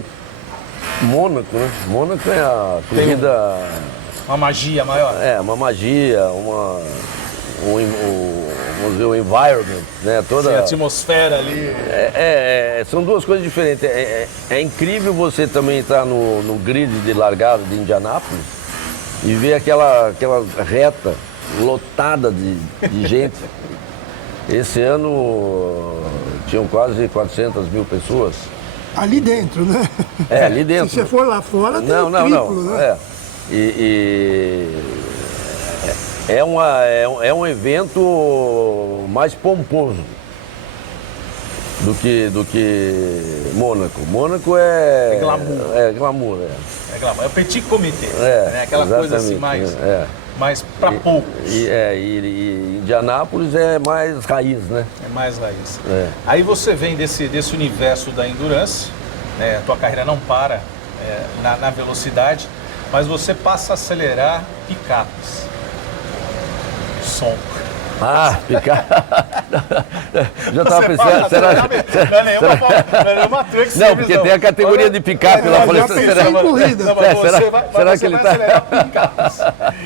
Mônaco, né? Mônaco é a corrida... Uma magia maior. É, uma magia, vamos dizer, o environment, né? Toda... Sim, a atmosfera ali. São duas coisas diferentes. É incrível você também estar no grid de largada de Indianápolis e ver aquela reta lotada de gente. Esse ano tinham quase 400 mil pessoas. Ali dentro, né? É, ali dentro. Se você for lá fora, tem o triplo, né? É um evento mais pomposo do que Mônaco. Mônaco é glamour. É glamour, É glamour. É o petit comité. Né? Aquela coisa assim mais para poucos. E Indianápolis é mais raiz, né? É mais raiz. Aí você vem desse universo da endurance, né? A tua carreira não para na velocidade, mas você passa a acelerar picapes. Som. Ah, picar. Já estava pensando. Não é nenhuma truque. Não, porque tem a categoria de picape lá. Sem corrida. Será que ele está? Acelerar picapes.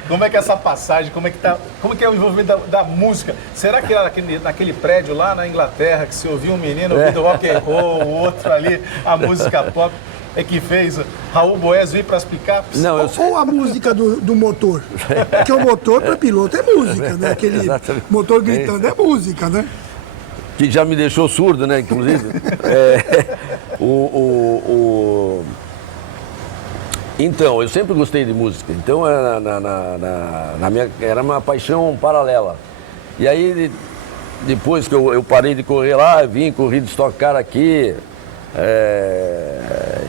Como é que é essa passagem? Como é que é o envolvimento da música? Será que era naquele prédio lá na Inglaterra que se ouvia um menino ouvindo rock and roll, o outro ali, a música pop? É que fez Raul Boesio ir para as picapes? Não, ou a música do motor. Porque o motor para piloto é música, né? Aquele motor gritando é música, né? Que já me deixou surdo, né? Inclusive. Então, eu sempre gostei de música. Então, era uma paixão paralela. E aí, depois que eu parei de correr lá, vim correr de Stock Car aqui.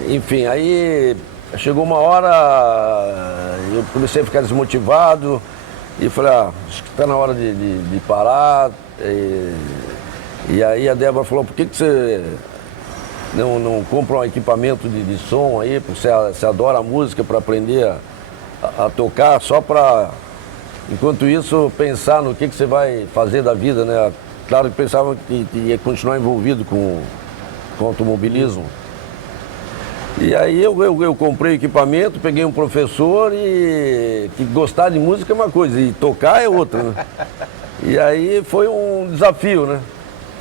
Enfim, aí chegou uma hora, eu comecei a ficar desmotivado e falei, acho que está na hora de parar. E aí a Débora falou, por que você não compra um equipamento de som aí, porque você adora a música, para aprender a tocar, só para, enquanto isso, pensar no que você vai fazer da vida, né? Claro que pensava que ia continuar envolvido com automobilismo. E aí eu comprei equipamento, peguei um professor e que gostar de música é uma coisa e tocar é outra, né? E aí foi um desafio, né?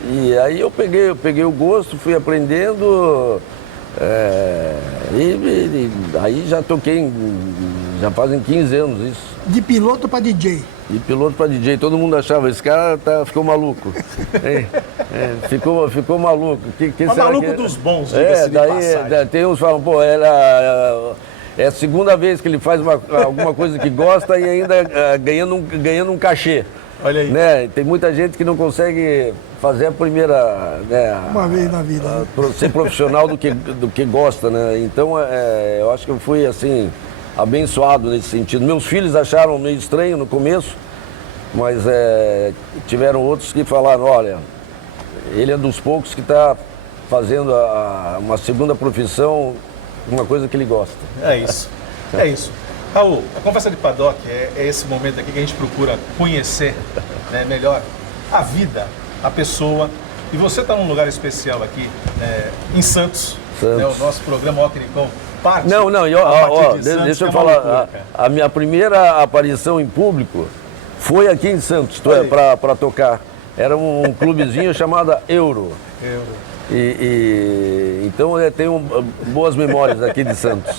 E aí eu peguei o gosto, fui aprendendo e aí já toquei, já fazem 15 anos isso. De piloto para DJ. De piloto para DJ, todo mundo achava, esse cara ficou maluco. Ficou maluco. Mas maluco dos bons, diga-se de passagem. Tem uns que falam, pô, é a segunda vez que ele faz alguma coisa que gosta e ainda ganhando um cachê. Olha aí. Né? Tem muita gente que não consegue fazer a primeira... Né, uma vez na vida. Ser profissional do que gosta, né? Então, eu acho que eu fui, assim, abençoado nesse sentido. Meus filhos acharam meio estranho no começo, mas tiveram outros que falaram, olha, ele é dos poucos que está fazendo uma segunda profissão, uma coisa que ele gosta. É isso. Raul, a Conversa de Paddock é esse momento aqui que a gente procura conhecer, né, melhor a vida, a pessoa. E você está num lugar especial aqui, em Santos. Né, o nosso programa Ocnicom parte. Deixa eu falar. A minha primeira aparição em público foi aqui em Santos, para tocar. Era um clubezinho chamado Euro. Então eu tenho boas memórias aqui de Santos.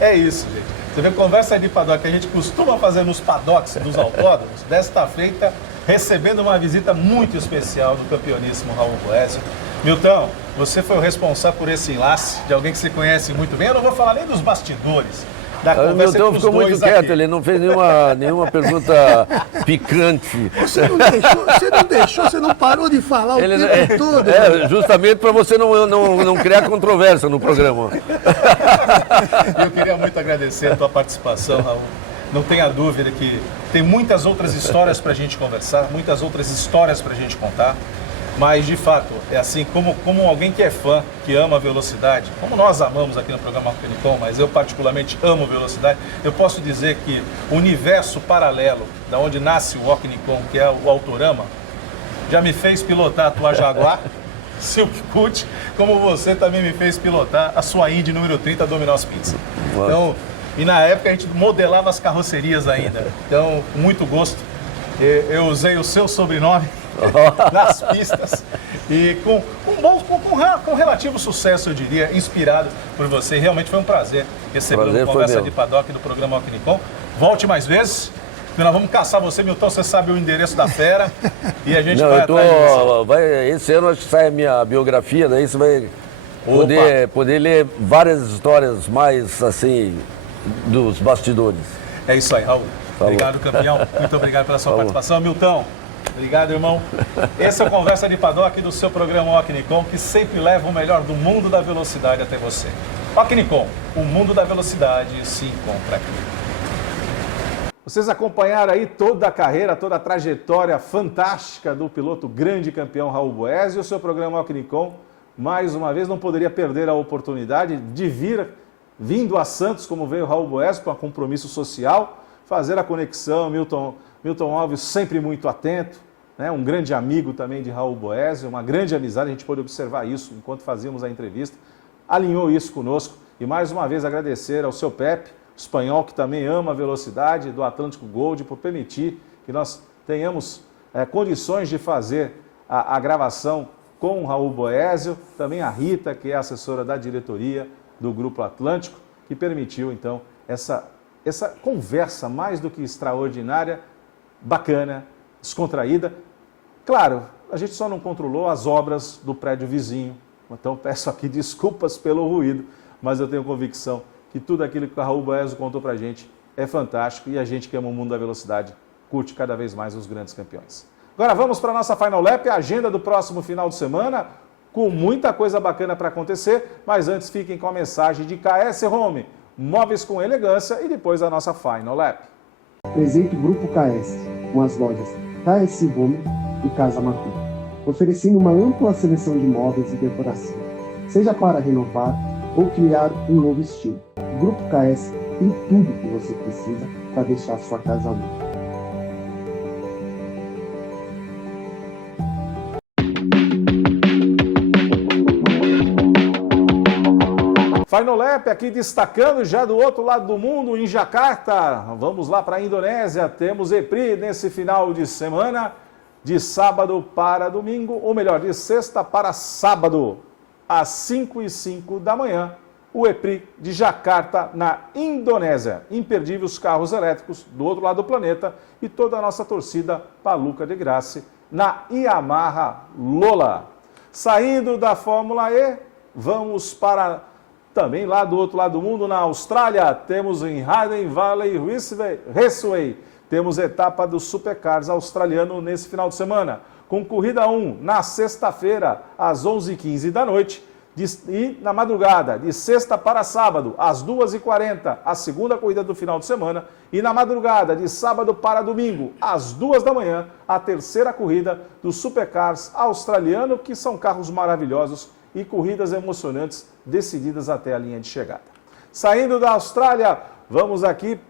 É isso, gente. Você vê, Conversa de Paddock que a gente costuma fazer nos paddocks dos autódromos, desta feita, recebendo uma visita muito especial do campeoníssimo Raul Boesio. Milton, você foi o responsável por esse enlace de alguém que você conhece muito bem. Eu não vou falar nem dos bastidores da conversa. O Milton ficou muito quieto, ele não fez nenhuma pergunta picante. Você não parou de falar o tempo todo. Justamente para você não criar controvérsia no programa. Eu queria muito agradecer a tua participação, Raul. Não tenha dúvida que tem muitas outras histórias para a gente conversar, muitas outras histórias para a gente contar. Mas, de fato, é assim, como alguém que é fã, que ama a velocidade, como nós amamos aqui no programa Ocnicom, mas eu particularmente amo velocidade, eu posso dizer que o universo paralelo, da onde nasce o Ocnicom, que é o Autorama, já me fez pilotar a tua Jaguar, Silk Cut, como você também me fez pilotar a sua Indy número 30 Domino's Pizza. Então, e na época a gente modelava as carrocerias ainda. Então, com muito gosto, eu usei o seu sobrenome nas pistas e com relativo sucesso, eu diria, inspirado por você. Realmente foi um prazer receber uma conversa de paddock do programa Ocnicom. Volte mais vezes, porque nós vamos caçar você, Milton, você sabe o endereço da fera e a gente vai atrás de você. Esse ano acho que sai a minha biografia, daí você vai poder ler várias histórias mais assim dos bastidores. É isso aí, Raul. Obrigado, campeão. Muito obrigado pela sua participação. Milton, obrigado, irmão. Essa é a Conversa de Paddock do seu programa Ocnicom, que sempre leva o melhor do mundo da velocidade até você. Ocnicom, o mundo da velocidade se encontra aqui. Vocês acompanharam aí toda a carreira, toda a trajetória fantástica do piloto grande campeão Raul Boesio. O seu programa Ocnicom, mais uma vez, não poderia perder a oportunidade de vindo a Santos, como veio Raul Boesio, para compromisso social, fazer a conexão. Milton Alves sempre muito atento, né? Um grande amigo também de Raul Boesio, uma grande amizade, a gente pôde observar isso enquanto fazíamos a entrevista, alinhou isso conosco. E mais uma vez agradecer ao seu Pepe, espanhol, que também ama a velocidade, do Atlântico Gold, por permitir que nós tenhamos condições de fazer a gravação com o Raul Boesio, também a Rita, que é assessora da diretoria do Grupo Atlântico, que permitiu então essa conversa mais do que extraordinária, bacana, descontraída. Claro, a gente só não controlou as obras do prédio vizinho, então peço aqui desculpas pelo ruído, mas eu tenho convicção que tudo aquilo que o Raul Boesio contou pra gente é fantástico e a gente que ama o mundo da velocidade curte cada vez mais os grandes campeões. Agora vamos para a nossa Final Lap, a agenda do próximo final de semana, com muita coisa bacana para acontecer, mas antes fiquem com a mensagem de KS Home, móveis com elegância, e depois a nossa Final Lap. Presente Grupo KS, com as lojas KS Home e Casa Matu, oferecendo uma ampla seleção de móveis e decoração, seja para renovar ou criar um novo estilo. O Grupo KS tem tudo que você precisa para deixar a sua casa limpa. Final Lap aqui destacando já do outro lado do mundo, em Jacarta. Vamos lá para a Indonésia, temos EPRI nesse final de semana, de sábado para domingo, ou melhor, de sexta para sábado, às 5h05 da manhã, o EPRI de Jacarta, na Indonésia. Imperdível os carros elétricos do outro lado do planeta e toda a nossa torcida Paluca de Graça na Yamaha Lola. Saindo da Fórmula E, vamos para também lá do outro lado do mundo, na Austrália, temos em Hayden Valley Raceway, temos etapa do Supercars australiano nesse final de semana, com corrida 1 na sexta-feira, às 11h15 da noite, e na madrugada, de sexta para sábado, às 2h40, a segunda corrida do final de semana, e na madrugada, de sábado para domingo, às 2 da manhã, a terceira corrida do Supercars australiano, que são carros maravilhosos e corridas emocionantes decididas até a linha de chegada. Saindo da Austrália, vamos aqui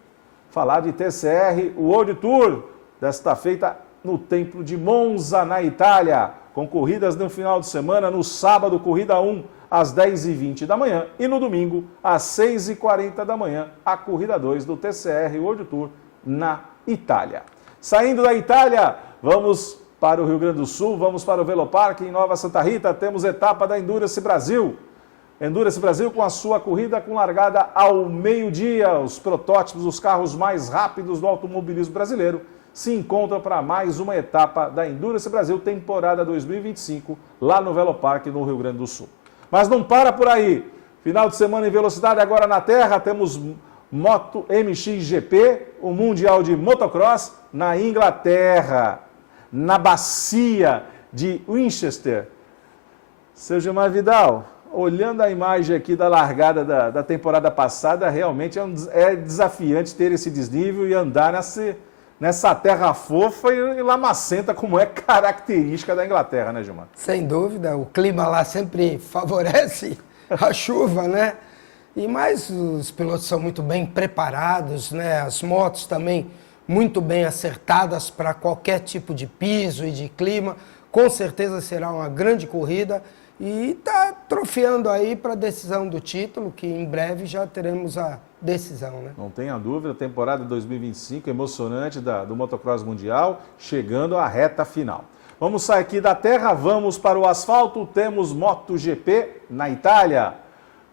falar de TCR World Tour, desta feita no Templo de Monza, na Itália, com corridas no final de semana, no sábado, corrida 1, às 10h20 da manhã, e no domingo, às 6h40 da manhã, a corrida 2 do TCR World Tour na Itália. Saindo da Itália, vamos para o Rio Grande do Sul, vamos para o Velopark em Nova Santa Rita, temos etapa da Endurance Brasil. Endurance Brasil com a sua corrida com largada ao meio-dia. Os protótipos, os carros mais rápidos do automobilismo brasileiro se encontram para mais uma etapa da Endurance Brasil temporada 2025 lá no Velopark no Rio Grande do Sul. Mas não para por aí. Final de semana em velocidade agora na Terra, temos Moto MXGP, o Mundial de Motocross na Inglaterra, na bacia de Winchester. Seu Gilmar Vidal, olhando a imagem aqui da largada da temporada passada, realmente é desafiante ter esse desnível e andar nessa terra fofa e lamacenta, como é característica da Inglaterra, né, Gilmar? Sem dúvida, o clima lá sempre favorece a chuva, né? Mas os pilotos são muito bem preparados, né? As motos também muito bem acertadas para qualquer tipo de piso e de clima. Com certeza será uma grande corrida e está trofeando aí para a decisão do título, que em breve já teremos a decisão, né? Não tenha dúvida, temporada 2025 emocionante do Motocross Mundial, chegando à reta final. Vamos sair aqui da terra, vamos para o asfalto, temos MotoGP na Itália.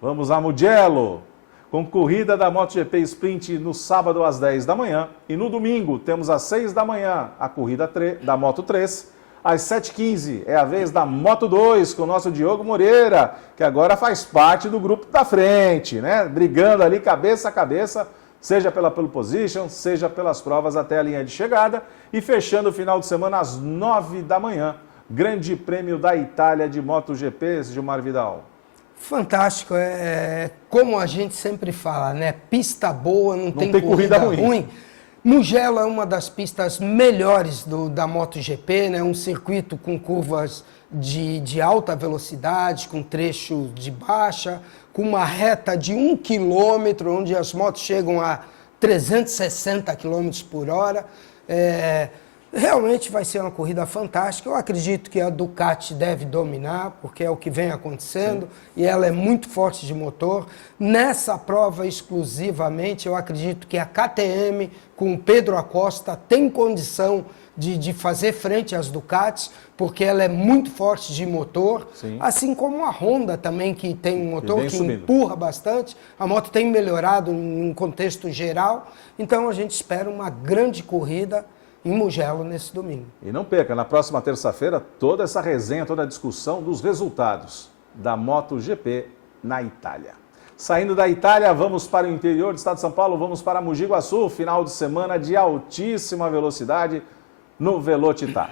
Vamos a Mugello, com corrida da MotoGP Sprint no sábado às 10 da manhã. E no domingo temos às 6 da manhã a corrida da Moto 3. Às 7h15 é a vez da Moto 2 com o nosso Diogo Moreira, que agora faz parte do grupo da frente, né? Brigando ali cabeça a cabeça, seja pela pole position, seja pelas provas até a linha de chegada. E fechando o final de semana às 9 da manhã, Grande Prêmio da Itália de MotoGP, Gilmar Vidal. Fantástico, é como a gente sempre fala, né? Pista boa, não tem corrida ruim. Mugello é uma das pistas melhores da MotoGP, né? Um circuito com curvas de alta velocidade, com trecho de baixa, com uma reta de 1 km, onde as motos chegam a 360 km por hora. Realmente vai ser uma corrida fantástica. Eu acredito que a Ducati deve dominar, porque é o que vem acontecendo. Sim. E ela é muito forte de motor. Nessa prova exclusivamente, eu acredito que a KTM, com o Pedro Acosta, tem condição de fazer frente às Ducatis, porque ela é muito forte de motor. Sim. Assim como a Honda também, que tem um motor que empurra bastante. A moto tem melhorado em um contexto geral. Então a gente espera uma grande corrida em Mugello nesse domingo. E não perca, na próxima terça-feira, toda essa resenha, toda a discussão dos resultados da MotoGP na Itália. Saindo da Itália, vamos para o interior do estado de São Paulo, vamos para Mogi Guaçu, final de semana de altíssima velocidade no Velocitar.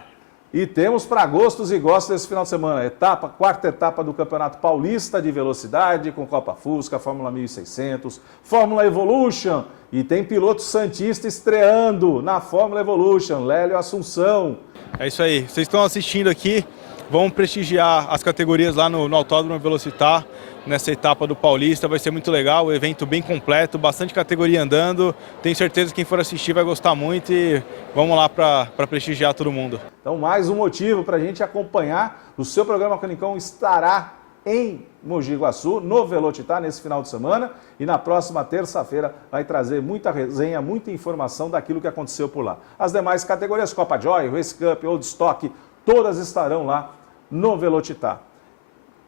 E temos para gostos e gostos desse final de semana, quarta etapa do Campeonato Paulista de Velocidade, com Copa Fusca, Fórmula 1600, Fórmula Evolution, e tem piloto santista estreando na Fórmula Evolution, Lélio Assunção. É isso aí, vocês estão assistindo aqui, vão prestigiar as categorias lá no Autódromo Velocitar, nessa etapa do Paulista, vai ser muito legal, o evento bem completo, bastante categoria andando, tenho certeza que quem for assistir vai gostar muito e vamos lá para prestigiar todo mundo. Então mais um motivo para a gente acompanhar, o seu programa Canicão estará em Mogi Guaçu, no Velocitar, nesse final de semana, e na próxima terça-feira vai trazer muita resenha, muita informação daquilo que aconteceu por lá. As demais categorias, Copa Joy, Race Cup, Old Stock, todas estarão lá no Velocitar.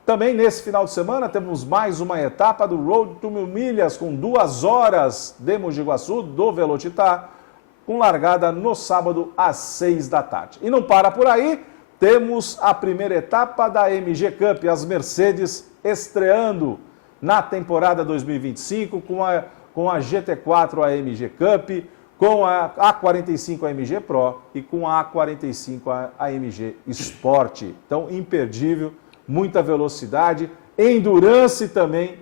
Também nesse final de semana temos mais uma etapa do Road to 1000 milhas com 2 horas de Mogi Guaçu, do Velocitar, com largada no sábado às 6 da tarde. E não para por aí, temos a primeira etapa da MG Cup, as Mercedes estreando na temporada 2025 com a GT4 AMG Cup, com a A45 AMG Pro e com a A45 AMG Sport. Então, imperdível. Muita velocidade, endurance também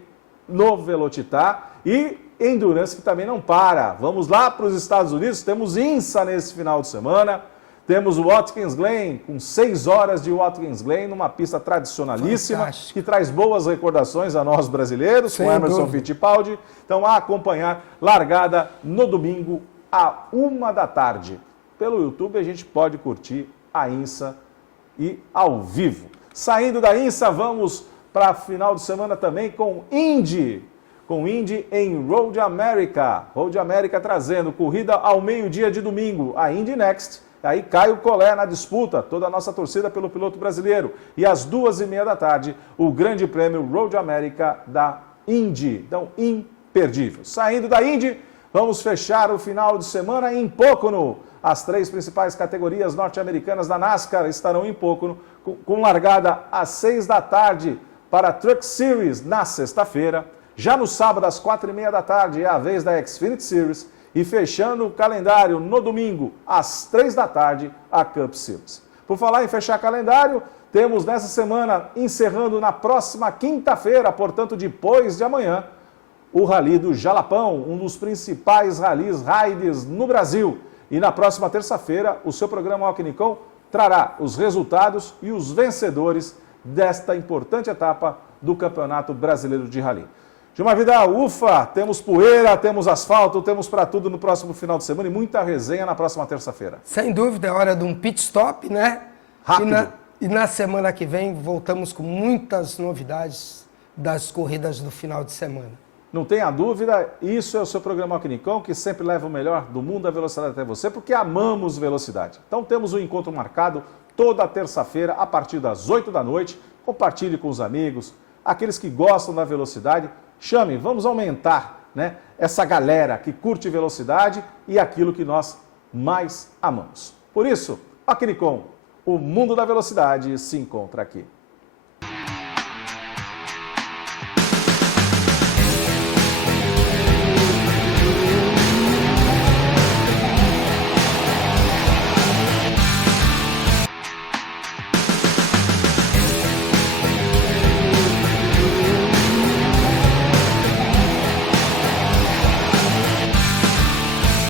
no Velocitar e endurance que também não para. Vamos lá para os Estados Unidos, temos INSA nesse final de semana, temos o Watkins Glen, com 6 horas de Watkins Glen, numa pista tradicionalíssima, fantástico, que traz boas recordações a nós brasileiros, com Emerson Fittipaldi. Então, a acompanhar, largada no domingo, à 1 da tarde. Pelo YouTube a gente pode curtir a INSA e ao vivo. Saindo da INSA, vamos para a final de semana também com Indy. Com Indy em Road America. Road America trazendo corrida ao meio-dia de domingo. A Indy Next. Aí Caio Collet na disputa. Toda a nossa torcida pelo piloto brasileiro. E às 2h30 da tarde, o Grande Prêmio Road America da Indy. Então, imperdível. Saindo da Indy, vamos fechar o final de semana em Pocono. As 3 principais categorias norte-americanas da NASCAR estarão em Pocono, com largada às 6 da tarde para a Truck Series na sexta-feira. Já no sábado, às 4h30 da tarde, é a vez da Xfinity Series. E fechando o calendário no domingo, às 3 da tarde, a Cup Series. Por falar em fechar calendário, temos nessa semana, encerrando na próxima quinta-feira, portanto depois de amanhã, o Rally do Jalapão, um dos principais rallies riders no Brasil. E na próxima terça-feira, o seu programa Alquinicon trará os resultados e os vencedores desta importante etapa do Campeonato Brasileiro de Rally. Gilmar Vidal, ufa, temos poeira, temos asfalto, temos para tudo no próximo final de semana e muita resenha na próxima terça-feira. Sem dúvida, é hora de um pit stop, né? Rápido. E na semana que vem voltamos com muitas novidades das corridas do final de semana. Não tenha dúvida, isso é o seu programa Alquinicon, que sempre leva o melhor do mundo da velocidade até você, porque amamos velocidade. Então temos um encontro marcado toda terça-feira, a partir das 8 da noite. Compartilhe com os amigos, aqueles que gostam da velocidade. Chame, vamos aumentar, né, essa galera que curte velocidade e aquilo que nós mais amamos. Por isso, Alquinicon, o mundo da velocidade se encontra aqui.